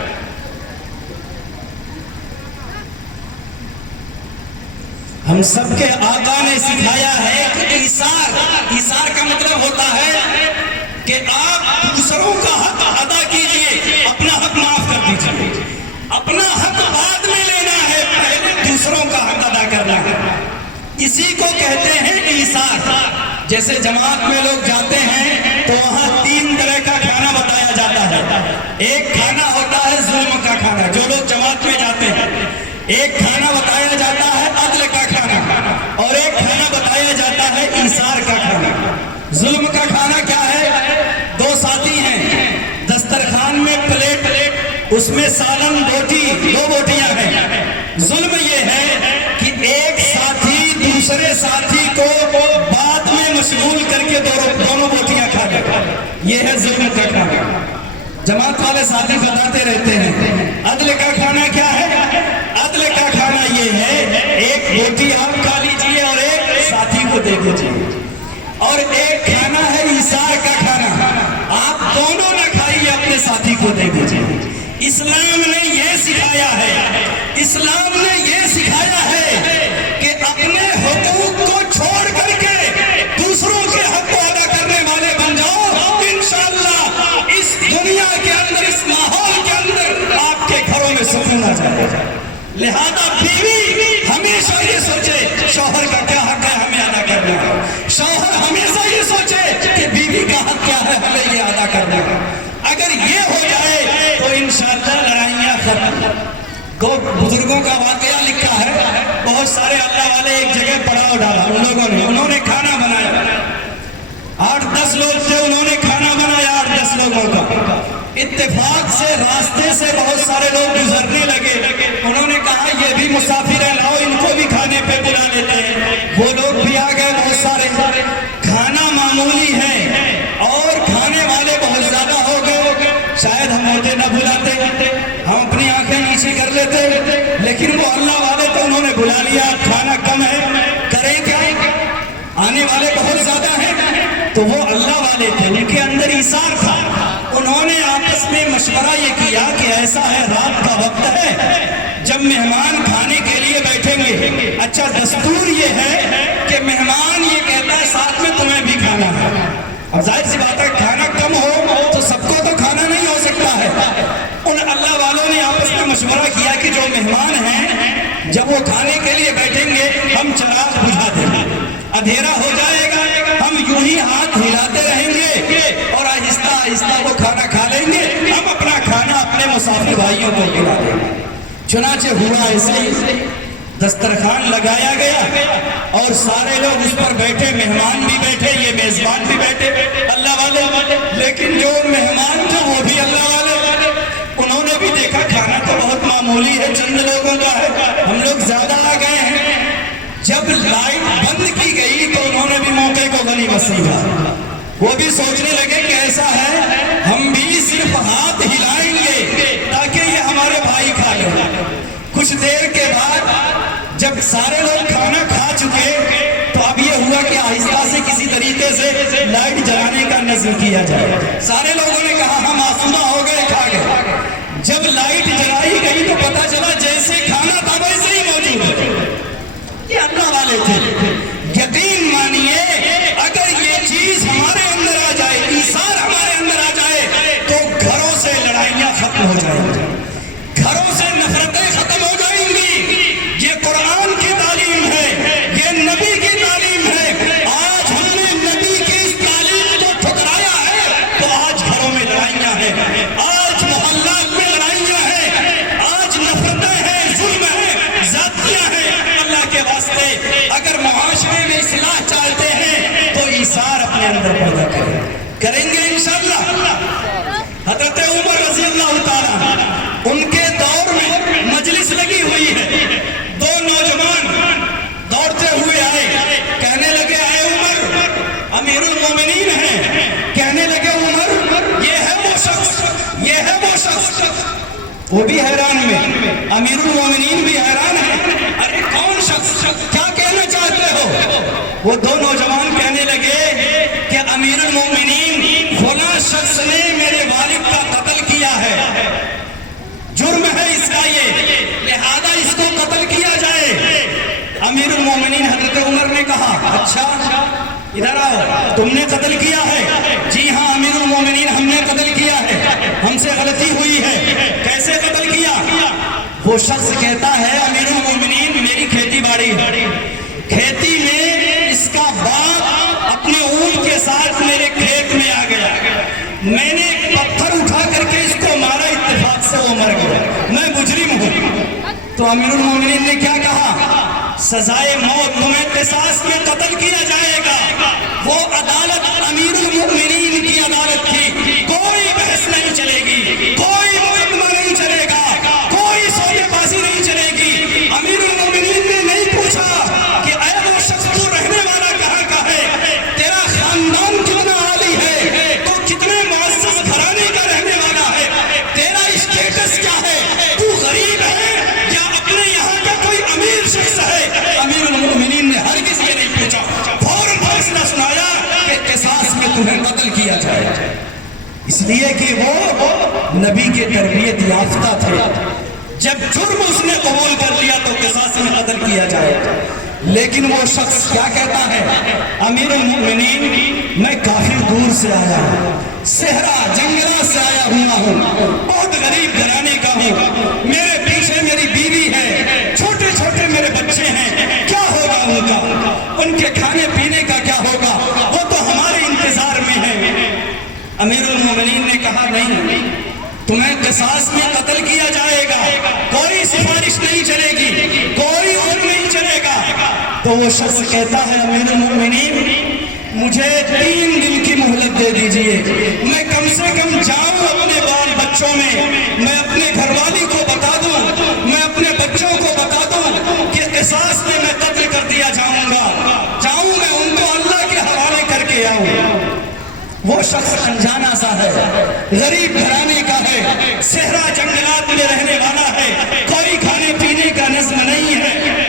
ہم سب کے آقا نے سکھایا ہے کہ ایثار کا مطلب ہوتا ہے کہ آپ دوسروں کا حق ادا کیجئے، اپنا حق معاف کر دیجئے. اپنا حق بعد میں لینا ہے، پہلے دوسروں کا حق ادا کرنا ہے. اسی کو کہتے ہیں ایثار. جیسے جماعت میں لوگ جاتے ہیں تو وہاں 3 طرح کا کھانا بتایا جاتا ہے. ایک کھانا ہوتا ہے ظلم کا کھانا، جو لوگ جماعت میں جاتے ہیں. ایک کھانا بتایا جاتا ہے عدل کا کھانا، اور ایک کھانا بتایا جاتا ہے ایثار کا کھانا. ظلم کا کھانا کیا ہے؟ 2 ساتھی ہیں، دسترخوان میں پلیٹ، اس میں سالن، روٹی، 2 روٹیاں ہیں. ظلم یہ ہے کہ ایک ساتھی دوسرے ساتھی کو بعد میں مشغول کر کے دونوں روٹیاں کھا لے. یہ ہے ظلم کا کھانا. جماعت والے ساتھی بتاتے رہتے ہیں. عدل کا کھانا کیا ہے؟ عدل کا کھانا یہ ہے ایک روٹی آپ کھا لیجئے اور ایک ساتھی کو دے دیجئے. اور ایک کھانا ہے ایثار کا کھانا، آپ دونوں نہ کھائیے، اپنے ساتھی کو دے دیجئے. اسلام نے یہ سکھایا ہے، اسلام نے یہ سکھایا ہے کہ اپنے حقوق لہذا بیوی ہمیشہ یہ سوچے شوہر کا کیا حق ہے ہمیں ادا کرنا ہے، شوہر ہمیشہ یہ سوچے کہ بیوی کا حق کیا ہے ہمیں یہ ادا کرنا ہے۔ اگر یہ ہو جائے تو انشاءاللہ لڑائیاں ختم۔ دو بزرگوں کا واقعہ لکھا ہے، بہت سارے اللہ والے ایک جگہ پڑاؤ ڈالا ان لوگوں نے، انہوں نے کھانا بنایا، 8-10 لوگ تھے، انہوں نے کھانا بنایا 8-10 لوگوں کا۔ اتفاق سے راستے سے بہت سارے لوگ گزرنے لگے، انہوں نے کہا یہ بھی مسافر ہیں، لاؤ ان کو بھی کھانے پہ بلا لیتے ہیں۔ وہ لوگ بھی آ گئے بہت سارے، کھانا معمولی ہے اور کھانے والے بہت زیادہ ہو گئے، شاید ہم ہوتے نہ بلاتے، ہم اپنی آنکھیں نیچے کر لیتے، لیکن وہ اللہ والے تو انہوں نے بلا لیا، کھانا کم ہے کریں کیا، آنے والے بہت زیادہ ہیں، تو وہ اللہ والے تھے، ان کے اندر ایثار تھا۔ انہوں نے آپس میں مشورہ یہ کیا کہ ایسا ہے رات کا وقت ہے، جب مہمان کھانے کے لیے بیٹھیں گے، اچھا دستور یہ ہے کہ مہمان یہ کہتا ہے ساتھ میں تمہیں بھی کھانا ہے، اب ظاہر سی بات ہے کھانا کم ہو تو سب کو تو کھانا نہیں ہو سکتا ہے۔ ان اللہ والوں نے آپس میں مشورہ کیا کہ جو مہمان ہیں جب وہ کھانے کے لیے بیٹھیں گے ہم چراغ بجھا دیں گے، اندھیرا ہو جائے گا، ہم یوں ہی ہاتھ ہلاتے رہیں گے اور آہستہ آہستہ وہ کھانا کھا لیں گے، ہم اپنا کھانا اپنے مسافر بھائیوں کو کھلا دیں گے۔ چنانچہ ہوا ایسے ہی، دسترخوان لگایا گیا اور سارے لوگ اس پر بیٹھے، مہمان بھی بیٹھے، یہ میزبان بھی بیٹھے اللہ والے، لیکن جو مہمان تھے وہ بھی اللہ والے، انہوں نے بھی دیکھا کھانا تو بہت معمولی ہے، چند لوگوں کا ہے، ہم لوگ زیادہ آ گئے ہیں۔ جب لائٹ بند کی گئی تو انہوں نے بھی موقع کو غنیمت سمجھا، وہ بھی سوچنے لگے کہ ایسا ہے ہم بھی صرف ہاتھ ہلائیں گے تاکہ یہ ہمارے بھائی کھا لیں۔ کچھ دیر کے بعد جب سارے لوگ کھانا کھا چکے تو اب یہ ہوا کہ آہستہ سے کسی طریقے سے لائٹ جلانے کا نظر کیا جائے۔ سارے لوگوں نے کہا ہم آسودہ ہو گئے، کھا گئے۔ جب لائٹ جلائی گئی تو پتا چلا جیسے کھانا تھا ویسے ہی موجود ہے، یہ اللہ والے تھے۔ یقین مانیے اگر یہ چیز ہمارے اندر آ جائے، ایثار ہمارے اندر آ جائے تو گھروں سے لڑائیاں ختم ہو جائیں گی، گھروں سے نفرتیں ختم ہو جائیں گی۔ یہ قرآن کی تعلیم ہے، یہ نبی کی تعلیم ہے۔ آج ہم نے نبی کی اس تعلیم کو ٹھکرایا ہے تو آج گھروں میں لڑائیاں ہیں، آج محلات میں لڑائیاں ہیں، آج نفرتیں ہیں، ظلم ہے، زیادتیاں ہیں۔ اللہ کے واسطے اگر معاشرے میں اصلاح چاہتے ہیں تو ایثار اپنے اندر پیدا کریں گے انشاءاللہ۔ حضرت عمر رضی اللہ تعالیٰ ان کے دور میں مجلس لگی ہوئی ہے، دو نوجوان دوڑتے ہوئے آئے، کہنے لگے اے عمر، امیر المومنین ہیں، کہنے لگے عمر یہ ہے وہ شخص، یہ ہے وہ شخص۔ وہ بھی حیران میں، امیر المومنین بھی حیران ہے، ارے کون شخص، کیا کہنا چاہتے ہو؟ وہ دو نوجوان کہنے لگے کہ امیر المومنین فلاں شخص نے میرے والد کا قتل کیا ہے، جرم ہے اس کا یہ، لہذا اس کو قتل کیا جائے۔ امیر المومنین حضرت عمر نے کہا اچھا ادھر آؤ، تم نے قتل کیا ہے؟ جی ہاں امیر المومنین ہم نے قتل کیا ہے، ہم سے غلطی ہوئی ہے۔ کیسے قتل کیا؟ وہ شخص کہتا ہے امیر المومنین میری کھیتی باڑی ہے، کھیتی میں اس کا باپ اپنے اونٹ کے ساتھ میرے کھیت میں آ گیا، میں نے ایک پتھر اٹھا کر کے اس کو مارا، اتفاق سے وہ مر گیا، میں مجرم ہوں۔ تو امیر المومنین نے کیا کہا؟ سزائے موت تمہیں قصاص میں قتل کیا جائے گا۔ وہ عدالت امیر المومنین کی عدالت تھی، کوئی بحث نہیں چلے گی، کوئی مقدمہ نہیں چلے گا، کوئی سودے بازی نہیں چلے گی۔ امیر المومنین نے نہیں پوچھا کہ اے وہ شخص تو رہنے والا کہاں کا ہے، تیرا خاندان کتنا عالی ہے، تو کتنے معزز گھرانے کا رہنے والا ہے، تیرا اسٹیٹس کیا ہے، تو غریب ہے یا اپنے یہاں کا کوئی امیر شخص ہے؟ امیر المومنین نے ہرگز یہ نہیں پوچھا، فوراً فیصلہ سنایا کہ قصاص میں تمہیں قتل کیا جائے، اس لیے کہ وہ نبی کے تربیت یافتہ تھے۔ جب جرم اس نے قبول کر لیا تو قصاص میں قتل کیا جائے۔ لیکن وہ شخص کیا کہتا ہے؟ امیر المومنین میں کافی دور سے آیا ہوں، صحرا جنگلہ سے آیا ہوا ہوں، بہت غریب گھرانے کا ہوں، میرے پیچھے میری بیوی ہے، نہیں، تمہیں قصاص میں قتل کیا جائے گا، کوئی سفارش نہیں چلے گی، کوئی عذر نہیں چلے گا۔ تو وہ شخص کہتا ہے امیر المومنین مجھے 3 دن کی مہلت دے دیجئے، میں کم سے کم جاؤں اپنے بال بچوں میں اپنے گھر والی کو بتا دوں، میں اپنے بچوں کو بتا دوں کہ قصاص میں قتل کر دیا جاؤں گا، جاؤں میں ان کو اللہ کے حوالے کر کے آؤں۔ وہ شخص انجانا سا ہے، غریب گھرانے کا ہے، صحرا جنگلات میں رہنے والا ہے، کوئی کھانے پینے کا نظم نہیں ہے۔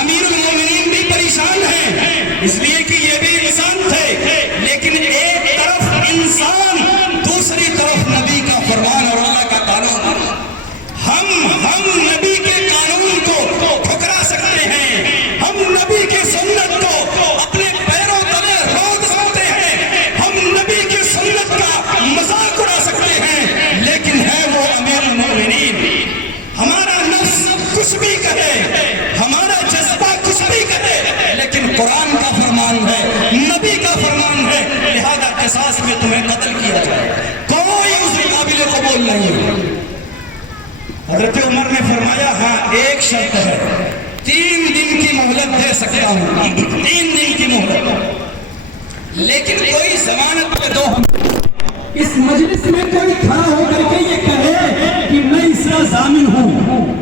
امیر المومنین بھی پریشان ہیں، اس لیے کہ یہ بھی انسان تھے، لیکن ایک طرف انسان، دوسری طرف نبی کا فرمان اور اللہ کا قانون۔ ہم نبی کے قانون کو ٹھکرا سکتے ہیں، ہم نبی کی سنت کو اپنے پیروں تلے رود سکتے ہیں، ہم نبی کی سنت کا مذاق اڑا سکتے ہیں، لیکن ہے وہ امیر المومنین۔ ہمارا نفس کچھ بھی کہے، ہمارا جذبہ کچھ بھی کہے، لیکن قرآن کا فرمان ہے، نبی کا فرمان ہے، لہذا قصاص میں تمہیں قتل کیا جائے، کوئی اس قابل قبول نہیں ہے۔ حضرت عمر نے فرمایا ہاں ایک شرط ہے، 3 دن کی مہلت دے سکتا ہوں، 3 دن کی مہلت، لیکن کوئی ضمانت پہ دو۔ اس مجلس میں کوئی کھڑا ہو کر کے یہ کہے کہ میں اس کا ضامن ہوں،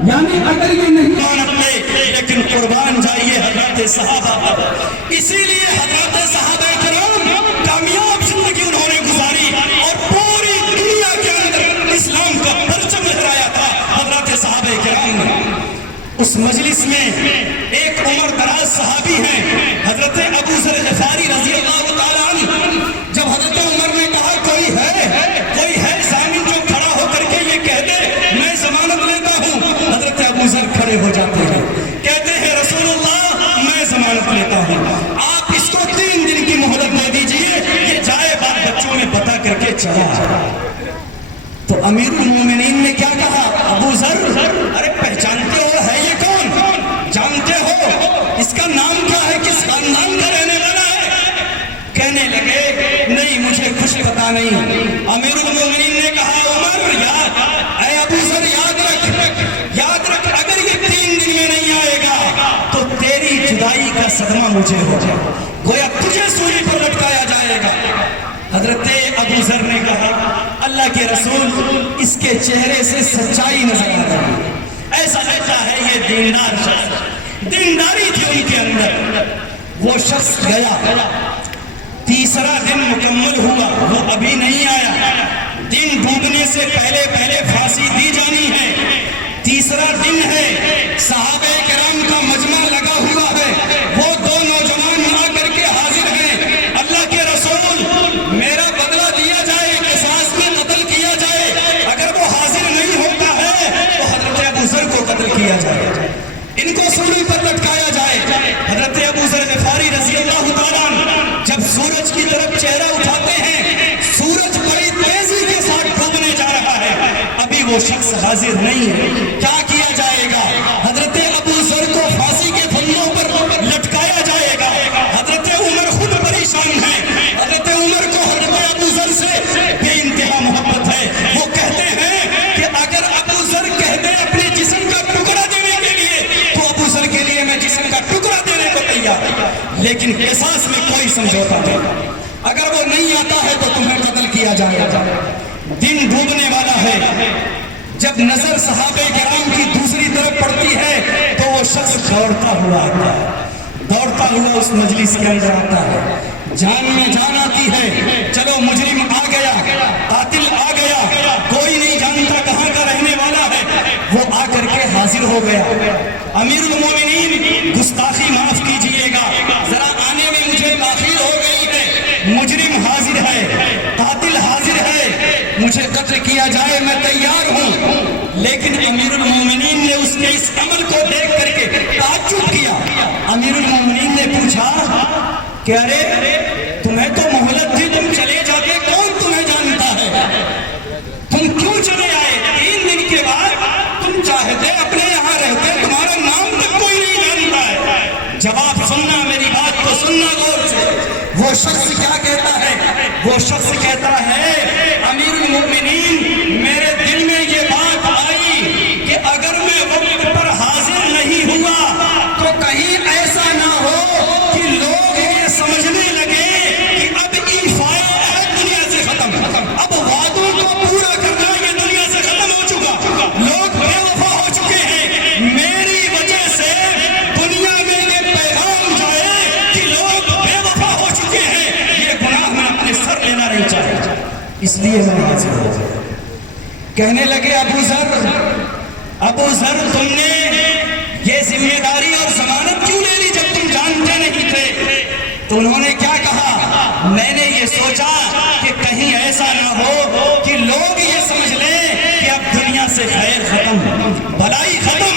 یعنی اگر یہ نہیں ضمانت لے، لیکن قربان جائیے حضرت صحابہ پر۔ اسی لیے حضرت صحابہ کرام کامیاب زندگی انہوں نے گزاری اور پوری دنیا کے اندر اسلام کا پرچم لہرایا تھا حضرت صحابہ کرام نے۔ اس مجلس میں ایک عمر دراز صحابی ہیں حضرت ابو ذر غفاری رضی اللہ تعالیٰ عنہ۔ جب حضرت عمر نے کہا کوئی ہے ضامن جو کھڑا ہو کر کے یہ کہہ دے میں ضمانت لیتا ہوں، حضرت ابو ذر کھڑے ہو جاتے ہیں، کہتے ہیں رسول اللہ میں ضمانت لیتا ہوں، آپ اس کو 3 دن کی مہلت دے دیجئے، یہ جائے بات بچوں میں پتہ کر کے چلا۔ تو امیر المومنین نے کیا کہا؟ ابو ذر ارے پہچانتے ہو ہے یہ کون؟ جانتے ہو اس کا نام کیا ہے، کس خاندان کا رہنے والا ہے؟ کہنے لگے نہیں مجھے کچھ پتا نہیں۔ امیر المومنین نے کہا عمر اے ابو ذر یاد رکھ اگر یہ 3 دن میں نہیں آئے گا تو تیری جدائی کا صدمہ مجھے ہو جائے، گویا تجھے سولی پر لٹکایا جائے گا۔ حضرت ابو ذر نے کہا اللہ کے رسول اس کے چہرے سے سچائی نظر آ رہی ہے، ایسا لگتا ہے یہ دیندار شخص، دینداری تھی ان کے اندر۔ وہ شخص گیا، تیسرا دن مکمل ہوا، وہ ابھی نہیں آیا، دن ڈوبنے سے پہلے پھانسی دی جانی ہے، تیسرا دن ہے، صحابہ کرام کا مجمع لگا ہوا ہے، وہ 2 نوجوان آ کر کے حاضر ہیں، اللہ کے رسول میرا بدلہ دیا جائے، قصاص میں قتل کیا جائے، اگر وہ حاضر نہیں ہوتا ہے تو حضرت ابو ذر کو قتل کیا جائے، ان کو سولی پر لٹکایا جائے۔ حضرت ابو ذر غفاری رضی اللہ تعالیٰ عنہ جب سورج کی طرف چہرہ اٹھاتے ہیں، سورج بڑی تیزی کے ساتھ ڈوبنے جا رہا ہے، ابھی وہ شخص حاضر نہیں ہے، کیا کیا جائے گا؟ حضرت ابو ذر کو پھانسی کے پھندوں پر لٹکایا جائے گا۔ حضرت عمر خود پریشان ہیں، حضرت عمر کو حضرت ابو ذر سے بے انتہا محبت ہے، وہ کہتے ہیں کہ اگر ابو ذر کہہ دے اپنے جسم کا ٹکڑا دینے کے لیے تو ابو ذر کے لیے میں جسم کا ٹکڑا دینے کو تیار، لیکن قصاص میں کوئی سمجھوتا نہیں، اگر وہ نہیں آتا ہے تو تمہیں قتل کیا جائے گا۔ دن ڈوبنے والا ہے، جب نظر صحابہ کرام کی دوسری طرف پڑتی ہے تو وہ شخص دوڑتا ہوا آتا ہے، دوڑتا ہوا اس مجلس کے اندر آتا ہے، جان میں جان آتی ہے، چلو مجرم آ گیا، قاتل آ گیا، کوئی نہیں جانتا کہاں کا رہنے والا ہے، وہ آ کر کے حاضر ہو گیا۔ امیر المومنین گستاخی معاف کیجئے گا، ذرا آنے میں مجھے تاخیر ہو گئی ہے، مجرم حاضر ہے، قاتل حاضر ہے، مجھے قتل کیا جائے میں تیار ہوں۔ لیکن امیر المومنین نے اس کے اس عمل کو دیکھ کر کے تعجب کیا۔ امیر المومنین نے پوچھا کہ ارے تمہیں تو مہلت تھی، تم چلے جاتے، کون تمہیں جانتا ہے، تم کیوں چلے آئے؟ 3 دن کے بعد تم چاہتے اپنے یہاں رہتے، تمہارا نام تک کوئی نہیں جانتا ہے۔ جواب سننا، میری بات کو سننا غور سے۔ وہ شخص کیا کہتا ہے؟ وہ شخص کہتا ہے امیر المومنین کہنے لگے ابو ذر تم نے یہ ذمہ داری اور ضمانت کیوں لے لی جب تم جانتے نہیں تھے؟ تو انہوں نے کیا کہا؟ میں نے یہ سوچا کہ کہیں ایسا نہ ہو کہ لوگ یہ سمجھ لیں کہ اب دنیا سے خیر ختم، بھلائی ختم،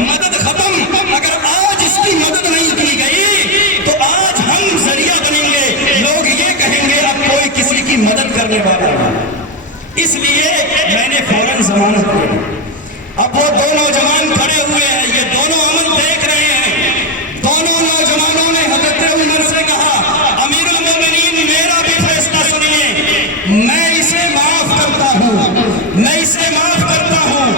مدد ختم۔ اگر آج اس کی مدد نہیں کی گئی تو آج ہم ذریعہ بنیں گے، لوگ یہ کہیں گے اب کوئی کسی کی مدد کرنے والا نہیں۔ اس لیے میں نے فوراً ضمانت دی۔ اب وہ دو نوجوان کھڑے ہوئے ہیں، یہ دونوں عمل دیکھ رہے ہیں۔ دونوں نوجوانوں نے حضرت عمر سے کہا امیر المومنین میرا بھی فیصلہ سنیے، میں اسے معاف کرتا ہوں، میں اسے معاف کرتا ہوں،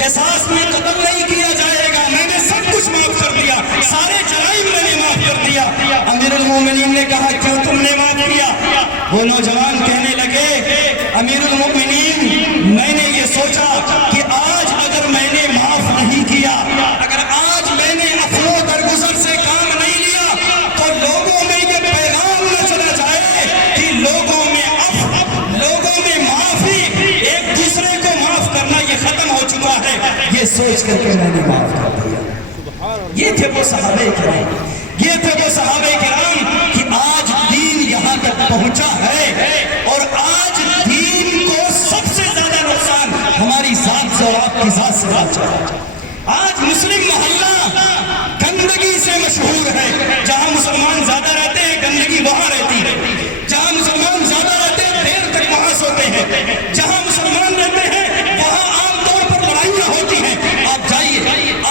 قصاص میں قتل نہیں کیا جائے گا، میں نے سب کچھ معاف کر دیا، سارے جرائم میں نے معاف کر دیا۔ امیر المومنین نے کہا کیوں تم نے معاف کیا؟ وہ نوجوان کہنے لگے امیر المومنین میں نے یہ سوچا کہ آج اگر میں نے معاف نہیں کیا، اگر آج میں نے عفو و درگزر سے کام نہیں لیا تو لوگوں میں یہ پیغام نہ چلا جائے کہ لوگوں میں معافی، ایک دوسرے کو معاف کرنا یہ ختم ہو چکا ہے۔ یہ سوچ کر کے میں نے معاف کر دیا۔ یہ تھے وہ صحابہ کرام، یہ تھے وہ صحابہ کرام کہ آج دین یہاں تک پہنچا ہے، اور آج دین کو سب سے زیادہ نقصان ہماری ذات سے اور آپ کی ذات سے پہنچا ہے۔ آج مسلم محلہ گندگی سے مشہور ہے، جہاں مسلمان زیادہ رہتے ہیں گندگی وہاں رہتی ہے، جہاں مسلمان زیادہ رہتے ہیں دیر تک وہاں سوتے ہیں، جہاں مسلمان رہتے ہیں وہاں عام طور پر لڑائیاں ہوتی ہیں۔ آپ جائیے،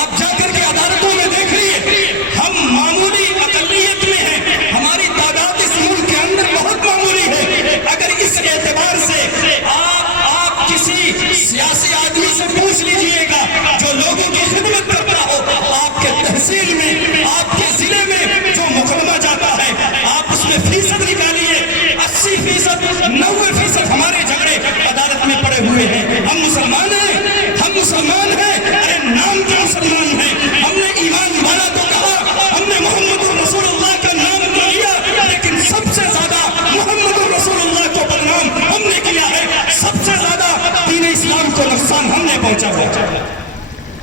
آپ جا کر کے عدالتوں میں دیکھ لیے، ہم معمولی اقلیت میں ہیں، ہماری تعداد اس ملک کے اندر بہت معمولی ہے۔ اگر اس اعتبار سے آپ کسی سیاسی آدمی سے پوچھ لیجئے گا جو لوگوں کی خدمت کرتا ہو، آپ کے تحصیل میں، آپ کے ضلع میں جو مقدمہ جاتا ہے، آپ اس میں فیصد نکالیے، 80%، 90% ہمارے جھگڑے عدالت میں پڑے ہوئے ہیں۔ ہم مسلمان ہیں، ہم مسلمان ہیں، ارے نام کے مسلمان ہیں، ہم نے ایمان والا تو کہا، ہم نے محمد رسول اللہ کا نام تو لیا، لیکن سب سے زیادہ محمد رسول اللہ کو بدنام ہم نے کیا ہے، سب سے زیادہ دین اسلام کو نقصان ہم نے پہنچا ہے۔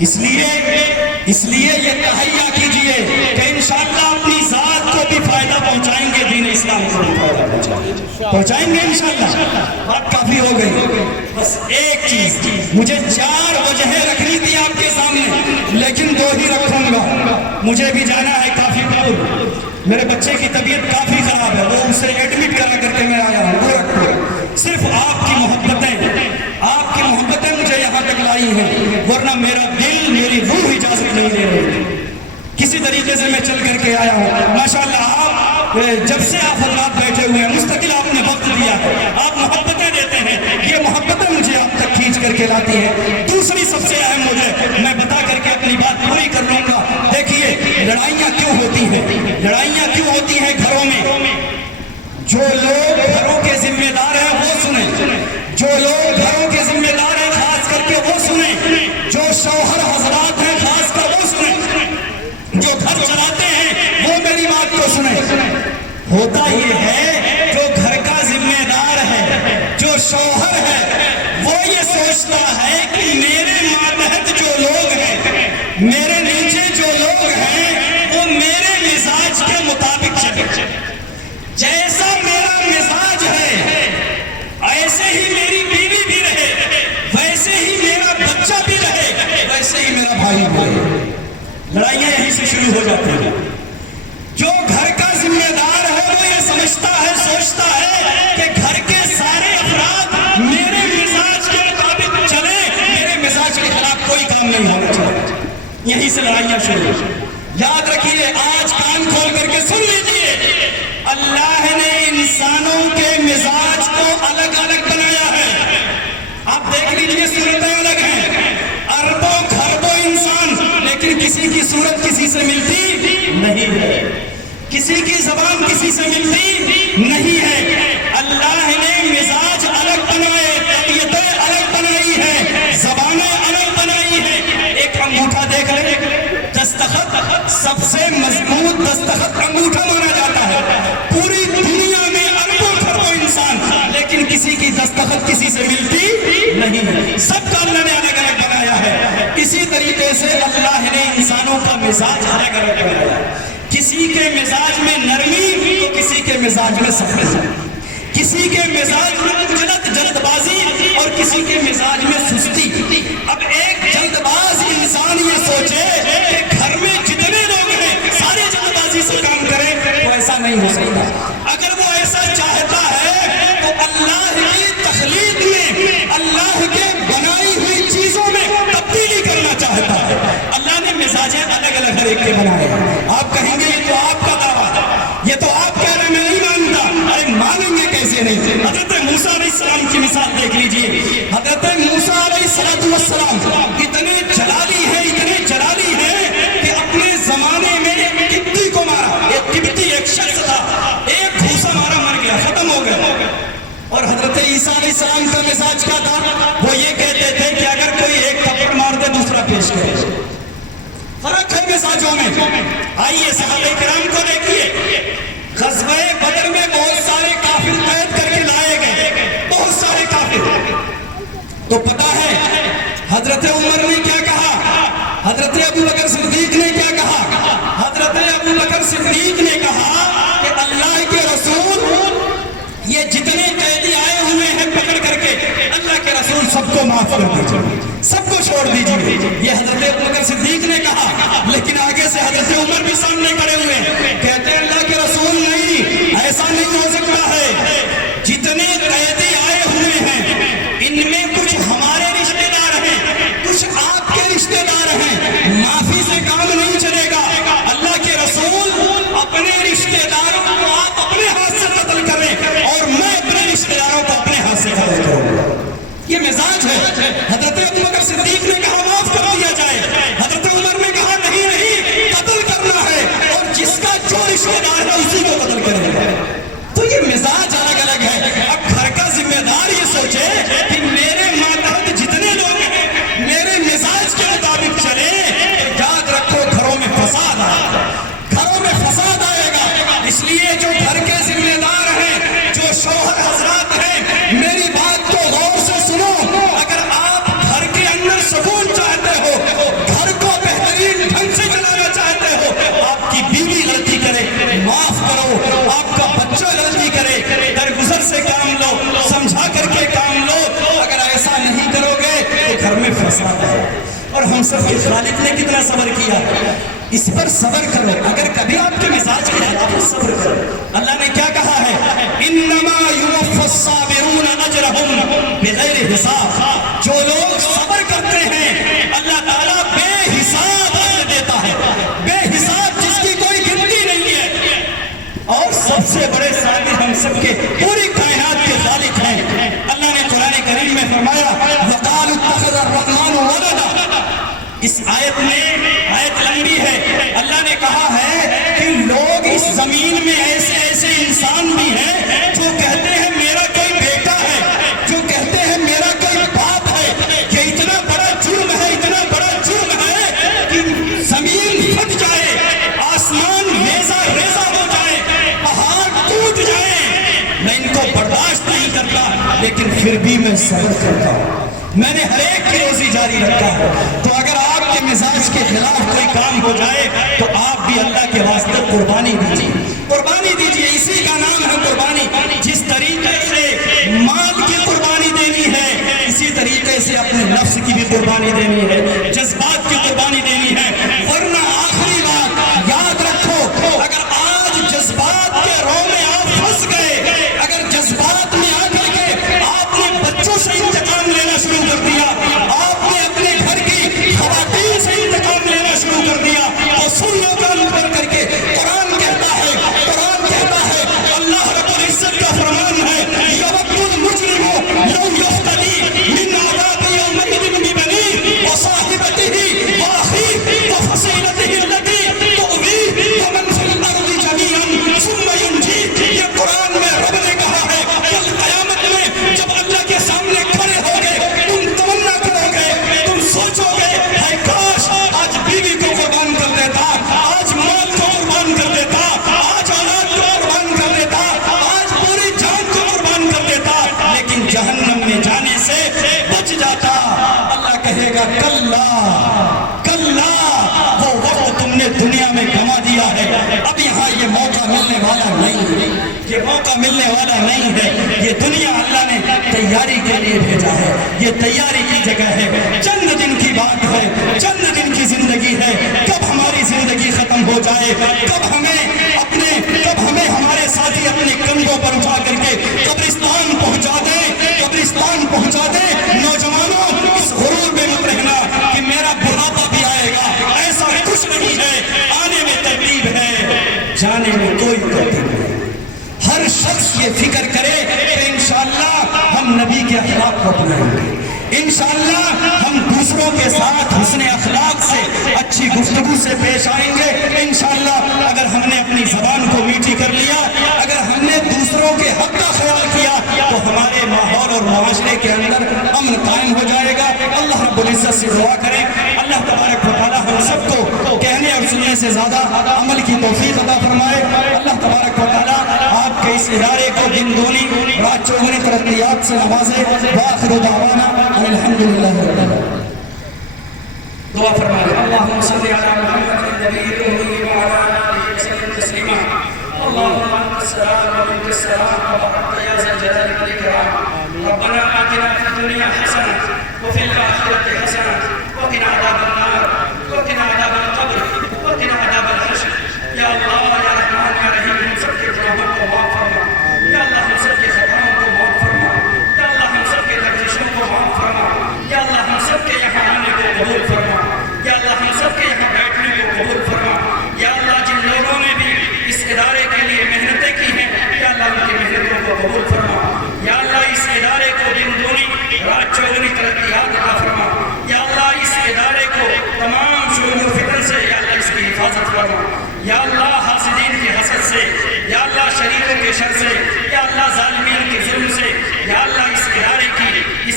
اس لیے یہ تہیہ کیجئے کہ انشاءاللہ اپنی ذات کو بھی فائدہ پہنچائیں گے، دین اسلام کو بھی فائدہ پہنچائیں گے انشاءاللہ۔ بات کافی ہو گئی، بس ایک چیز مجھے 4 وجہیں رکھنی تھی آپ کے سامنے، لیکن 2 ہی رکھوں گا۔ مجھے بھی جانا ہے کافی دور، میرے بچے کی طبیعت کافی خراب ہے، وہ اسے ایڈمٹ کرا کر کے میں آیا ہوں۔ صرف آپ کی محبتیں مجھے یہاں تک لائی ہیں، ورنہ میرا دل، میری روح اجازت نہیں دے رہی۔ کسی طریقے سے میں چل کر کے آیا ہوں۔ ماشاءاللہ آپ جب سے آپ حضرات بیٹھے ہوئے ہیں، مستقل آپ نے وقت دیا ہے، آپ محبتیں دیتے ہیں، یہ محبتیں مجھے آپ تک کھینچ کر کے لاتی ہیں۔ دوسری سب سے اہم مجھے میں بتا کر کے اپنی بات پوری کر لوں گا۔ دیکھیے لڑائیاں کیوں ہوتی ہیں، لڑائیاں کیوں ہوتی ہیں گھروں میں؟ جو لوگ گھروں کے ذمہ دار ہیں وہ سنیں، جو لوگ گھروں کے ذمہ دار ہیں خاص کر کے وہ سنیں، جو شوہر حضرات ہیں خاص کر وہ سنیں، جو گھر چلاتے ہیں وہ میری بات کو سنیں۔ ہوتا یہ ہے جو گھر کا ذمہ دار ہے، جو شوہر ہے، وہ یہ سوچتا ہے کہ میرے ماتحت جو لوگ ہیں، میرے نیچے جو لوگ ہیں، وہ میرے مزاج کے مطابق چلے۔ جیسا میرا مزاج ہے ایسے ہی میری بیوی بھی رہے، ویسے ہی میرا بچہ بھی رہے، ویسے ہی میرا بھائی بھی رہے۔ لڑائیاں یہیں سے شروع ہو جاتی ہیں۔ جو گھر کا ذمہ دار ہے وہ یہ سمجھتا ہے، سوچتا ہے کہ گھر کے سارے افراد میرے مزاج کے مطابق چلے، میرے مزاج کے خلاف کوئی کام نہیں ہونا چاہیے۔ یہیں سے لڑائیاں شروع۔ یاد رکھیے، آج کان کھول کر کے سن لیجیے، اللہ نے انسانوں کے مزاج کو الگ الگ بنایا ہے۔ آپ دیکھ لیجیے، صورتیں الگ ہیں، اربوں خربوں انسان، لیکن کسی کی صورت کسی سے ملتی نہیں ہے، کسی کی زبان کسی سے ملتی نہیں ہے۔ اللہ نے مزاج الگ بنائے، طبیعتیں الگ بنائی ہیں، زبانیں الگ بنائی ہیں۔ ایک انگوٹھا دیکھ لیں، دستخط سب سے مضبوط دستخط انگوٹھا مانا جاتا ہے۔ پوری دنیا میں اربوں خربوں انسان، لیکن کسی کی دستخط کسی سے ملتی نہیں ہے، سب کا اللہ نے الگ الگ بنایا ہے۔ اسی طریقے سے اللہ نے انسانوں کا مزاج الگ الگ بنایا، کسی کے مزاج میں نرمی تو کسی کے مزاج میں سختی، کسی کے مزاج میں جلد بازی اور کسی کے مزاج میں سستی۔ اب ایک جلد باز انسان یہ سوچے کہ گھر میں جتنے لوگ ہیں سارے جلد بازی سے کام کریں تو ایسا نہیں ہو سکتا۔ اگر وہ ایسا چاہتا ہے تو اللہ کی تخلیق میں، اللہ کے بنائی ہوئی چیزوں میں تبدیلی کرنا چاہتا ہے۔ اللہ نے مزاجیں الگ الگ ہر ایک کے بنائے ہیں۔ آپ کہیں گے یہ تو آپ کا دعویٰ ہے، یہ تو آپ کہہ رہے ہیں میں نہیں مانتا۔ ارے مانیں گے کیسے نہیں؟ حضرت موسیٰ علیہ السلام کی مثال دیکھ لیجئے۔ حضرت موسیٰ علیہ السلام اتنے جلالی ہیں کہ اپنے زمانے میں ایک قبطی کو مارا، ایک قبطی ایک شخص تھا، ایک گھوسا مارا مر گیا، ختم ہو گیا۔ اور حضرت عیسیٰ علیہ السلام کا مزاج کیا تھا؟ وہ یہ کہتے تھے کہ اگر کوئی ایک تھپڑ مار دے دوسرا پیش کرے۔ فرق ہے مزاجوں میں۔ آئیے صحابہ کرام کو دیکھیے، غزوہ بدر میں بہت سارے کافر قید کر کے لائے گئے، بہت سارے کافر۔ تو پتہ ہے حضرت عمر نے کیا کہا، حضرت ابو بکر صدیق نے کیا کہا؟ حضرت ابو بکر صدیق نے کہا کہ اللہ کے رسول یہ جتنے قیدی آئے ہوئے ہیں پکڑ کر کے، اللہ کے رسول سب کو معاف کر دیجیے، سب کو چھوڑ دیجیے۔ یہ حضرت ابو بکر صدیق نے کہا، لیکن آگے سے حضرت عمر بھی سامنے کھڑے ہوئے ہیں، کہتے ہیں اللہ کے رسول نہیں، ایسا نہیں ہو سکتا ہے۔ جتنے قیدی آئے ہوئے ہیں ان میں کچھ ہمارے رشتہ دار ہیں، کچھ آپ کے رشتہ دار ہیں، معافی سے کام نہیں چلے گا۔ اللہ کے رسول اپنے رشتہ داروں کو آپ اپنے ہاتھ سے قتل کریں اور میں اپنے رشتہ داروں کو اپنے ہاتھ سے قتل کروں۔ یہ مزاج ہے۔ حضرت ابو بکر صدیق نے کہا معاف کر دیا جائے، حضرت عمر نے کہا نہیں قتل کرنا ہے، اور جس کا جو رشتہ دار ہے اسی کو قتل کرے گا۔ تو یہ مزاج الگ الگ ہے۔ اب گھر کا ذمہ دار یہ سوچے کہ میرے ماتحت جتنے لوگ ہیں میرے مزاج کے مطابق چلے، یاد رکھو گھروں میں فساد آئے گا، گھروں میں فساد آئے گا۔ اس لیے جو گھر کے ذمہ دار ہیں، جو شوہر حضرات ہیں، میری بات کو غور سے سنو۔ اگر آپ گھر کے اندر سکون چاہتے ہو، گھر کو بہترین ڈھنگ سے چلانا چاہتے ہو، آپ کی بیوی غلطی کرے معاف کرو، آپ کا بچہ غلطی کرے درگزر سے کام لو، سمجھا کر کے کام لو۔ اگر ایسا نہیں کرو گے تو گھر میں فساد ہے۔ اور ہم سب کے خالق نے کتنا صبر کیا، اس پر صبر کرو۔ اگر کبھی آپ کے مزاج کے خلاف صبر کرو۔ اللہ نے کیا کہا ہے؟ انما یوفی الصابرون اجرهم بغیر حساب۔ جو لوگ صبر کرتے ہیں اللہ تعالیٰ بے حساب اجر دیتا ہے، بے حساب، جس کی کوئی گنتی نہیں ہے۔ اور سب سے بڑے صابر ہم سب کے پوری کائنات کے خالق ہیں۔ اللہ نے قرآن کریم میں فرمایا وَقَالُوا اتَّخَذَ الرَّحْمَنُ وَلَدًا۔ اس آیت میں، آیت لمبی ہے، اللہ نے کہا ہے کہ لوگ اس زمین میں ایسے ایسے انسان بھی ہیں جو کہتے ہیں میرا کوئی بیٹا ہے، جو کہتے ہیں میرا کوئی باپ ہے۔ یہ اتنا بڑا جرم ہے، اتنا بڑا جرم ہے کہ زمین پھٹ جائے، آسمان ریزہ ریزہ ہو جائے، پہاڑ ٹوٹ جائے، میں ان کو برداشت نہیں کرتا، لیکن پھر بھی میں صبر کرتا ہوں، میں نے ہر ایک کی روزی جاری رکھا ہے۔ تو اگر آپ کے مزاج کے خلاف کوئی کام ہو جائے تو آپ بھی اللہ کے واسطے قربانی دیجیے، قربانی دیجیے۔ اسی کا نام ہے قربانی۔ جس طریقے سے مال کی قربانی دینی ہے، اسی طریقے سے اپنے نفس کی بھی قربانی دینی ہے، جذبات کی قربانی دینی ہے۔ ورنہ آخری بات یاد رکھو، اگر آج جذبات کے رو میں آپ پھنس گئے، اگر جذبات میں آ کر کے آپ نے بچوں سے انتقام لینا شروع کر دیا، آپ نے اپنے گھر کی خواتین سے انتقام لینا شروع کر دیا، تو سن لو کان بند کر کے، قرآن کہتا ہے اللہ رب العزت کا فرمان ہے یود المجرم لو یفتدی من عذاب یومئذ ببنیہ وصاحبتہ واخیہ وفصیلتہ التی تؤویہ ومن فی الارض جمیعا ثم ینجیہ۔ یہ قرآن میں رب نے کہا ہے کل قیامت میں جب اللہ کے سامنے کھڑے ہوگے تم تمنا کرو گے، تم سوچو گے ہے کاش آج بیوی کو قربان کر دیتا، آج مال کو قربان کر دیتا، آج اولاد کو قربان کر دیتا، آج پوری جان کو قربان کر دیتا، لیکن جہنم میں جانے سے بچ گا کلا کلا، وہ وقت تم نے دنیا میں گنوا دیا ہے، اب یہاں یہ موقع ملنے والا نہیں ہے، یہ موقع ملنے والا نہیں ہے، یہ دنیا اللہ نے تیاری کے لیے بھیجا ہے، یہ تیاری کی جگہ ہے، چند دن کی بات ہے، چند دن کی زندگی ہے، کب ہماری زندگی ختم ہو جائے، کب ہمیں ہمارے ساتھی اپنے کندھوں پر اٹھا کر کے قبرستان پہنچا دے، نوجوانوں اس غرور میں مت رہنا کہ میرا بڑھاپا بھی آئے گا، ایسا کچھ نہیں ہے، آنے میں ترتیب ہے، جانے میں کوئی ترتیب نہیں۔ ہر شخص یہ فکر کرے کہ انشاءاللہ ہم نبی کے اخلاق کو اپنائیں گے، انشاءاللہ ہم دوسروں کے ساتھ حسن اخلاق سے، اچھی گفتگو سے پیش آئیں گے، انشاءاللہ اگر ہم نے اپنی زبان کو میٹھی کر لیا، اگر ہم نے دوسروں کے حق کا خیال کیا تو ہمارے ماحول اور معاشرے کے اندر امن قائم ہو جائے گا۔ اللہ رب العزت سے دعا کریں اللہ تبارک و تعالی ہم سب کو کہنے اور سننے سے زیادہ عمل کی توفیق عطا فرمائے۔ اللہ تبارک و تعالی آپ کے اس ادارے کو دن دونی رات چوگنی ترقیات سے نوازے۔ وآخر دعوانا ان الحمدللہ رب العالمین۔ دعا فرمائے اللہم صلی علی محمد النبی الامی وعلی آلہ وسلم تسلیما۔ اللہم انت السلام ومنک السلام تبارکت یا ذا الجلال والاکرام۔ ربنا آتنا فی الدنیا حسنہ وفی الآخرۃ حسنہ وقنا عذاب النار وقنا عذاب القبر وقنا عذاب الحشر۔ یا اللہ یا رحمان یا رحیم ہم سب کے گناہوں کو معاف فرما، یا اللہ ہم سب کے خطاؤں کو معاف فرما، یا اللہ ہم سب کے لغزشوں کو معاف فرما، یا اللہ ہم سب کے یہاں آنے کو قبول فرما، یا اللہ ہم سب کے یہاں بیٹھنے کو قبول فرما۔ یا اللہ جن لوگوں نے بھی اس ادارے کے لیے محنتیں کی ہیں یا اللہ ان کی محنتوں کو قبول فرما، یا اللہ اس ادارے کو دن دونی رات چوگنی ترقیات عطا فرما، یا اللہ اس ادارے کو تمام شرور و فتن سے یا اللہ اس کی حفاظت فرما، یا اللہ حاسدین کے حسد سے، یا اللہ شریروں کے شر سے، یا اللہ ظالمین کے ظلم سے، یا اللہ اس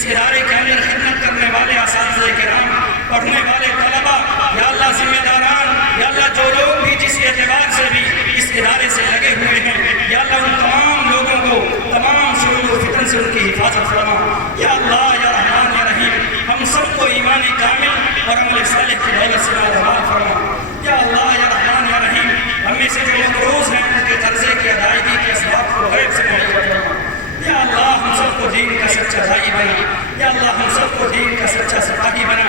ادارے کے اندر خدمت کرنے والے اساتذہ کرام، پڑھنے والے طلباء، یا اللہ ذمہ داران، یا اللہ جو لوگ بھی جس اعتبار سے بھی اس ادارے سے لگے ہوئے ہیں، یا اللہ ان تمام لوگوں کو تمام شرور و فتن سے ان کی حفاظت فرما۔ یا اللہ یا رحمان یا رحیم ہم سب کو ایمان کامل اور عمل صالح کی دولت سے مالامال فرما۔ یا اللہ یا رحمان یا رحیم ہم میں سے جو مقروض ہیں ان کے قرضے کی ادائیگی کے اسباب کو غیب سے مہیا فرما۔ یا اللہ ہم سب کو دین کا سچا داعی بنا، یا اللہ ہم سب کو دین کا سچا سپاہی بنا۔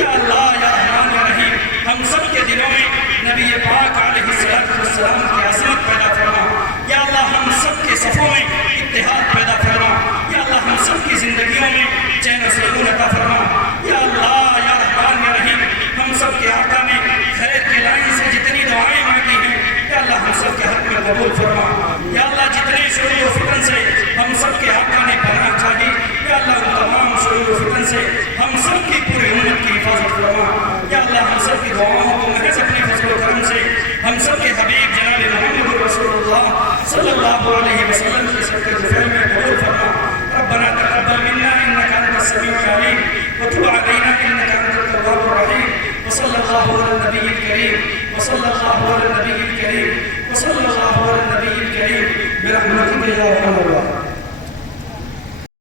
یا اللہ یا رحمان یا رحیم ہم سب کے دلوں میں نبی پاک علیہ السلام کی عظمت پیدا فرما، یا اللہ ہم سب کے صفوں میں اتحاد پیدا فرما، یا اللہ ہم سب کی زندگیوں میں چین و سکون عطا فرما۔ یا اللہ یا رحمان یا رحیم ہم سب کے آقا نے خیر کے لائن سے جتنی دعائیں مانگی ہیں یا اللہ ہم سب کے حق میں قبول فرما۔ یا اللہ جتنے شرور و فتن سے ہم سب کے آقا نے پناہ چاہی یا اللہ ان تمام شرور و فتن سے ہم سب کی پوری امت کی حفاظت فرما۔ یا اللہ ہم سب کی دعاؤں کو محض اپنے فضل و کرم سے ہم سب کے حبیب جناب محمد رسول اللہ صلی اللہ علیہ وسلم کی صدقۃ الفیل میں قبول فرما۔ ربنا تقبل منا انك انت السميع العليم وتب علينا انك انت التواب الرحيم وصلى الله على النبي الكريم وصلى الله على النبي الكريم وصلى الله على النبي الكريم برحمتك يا ارحم الراحمين۔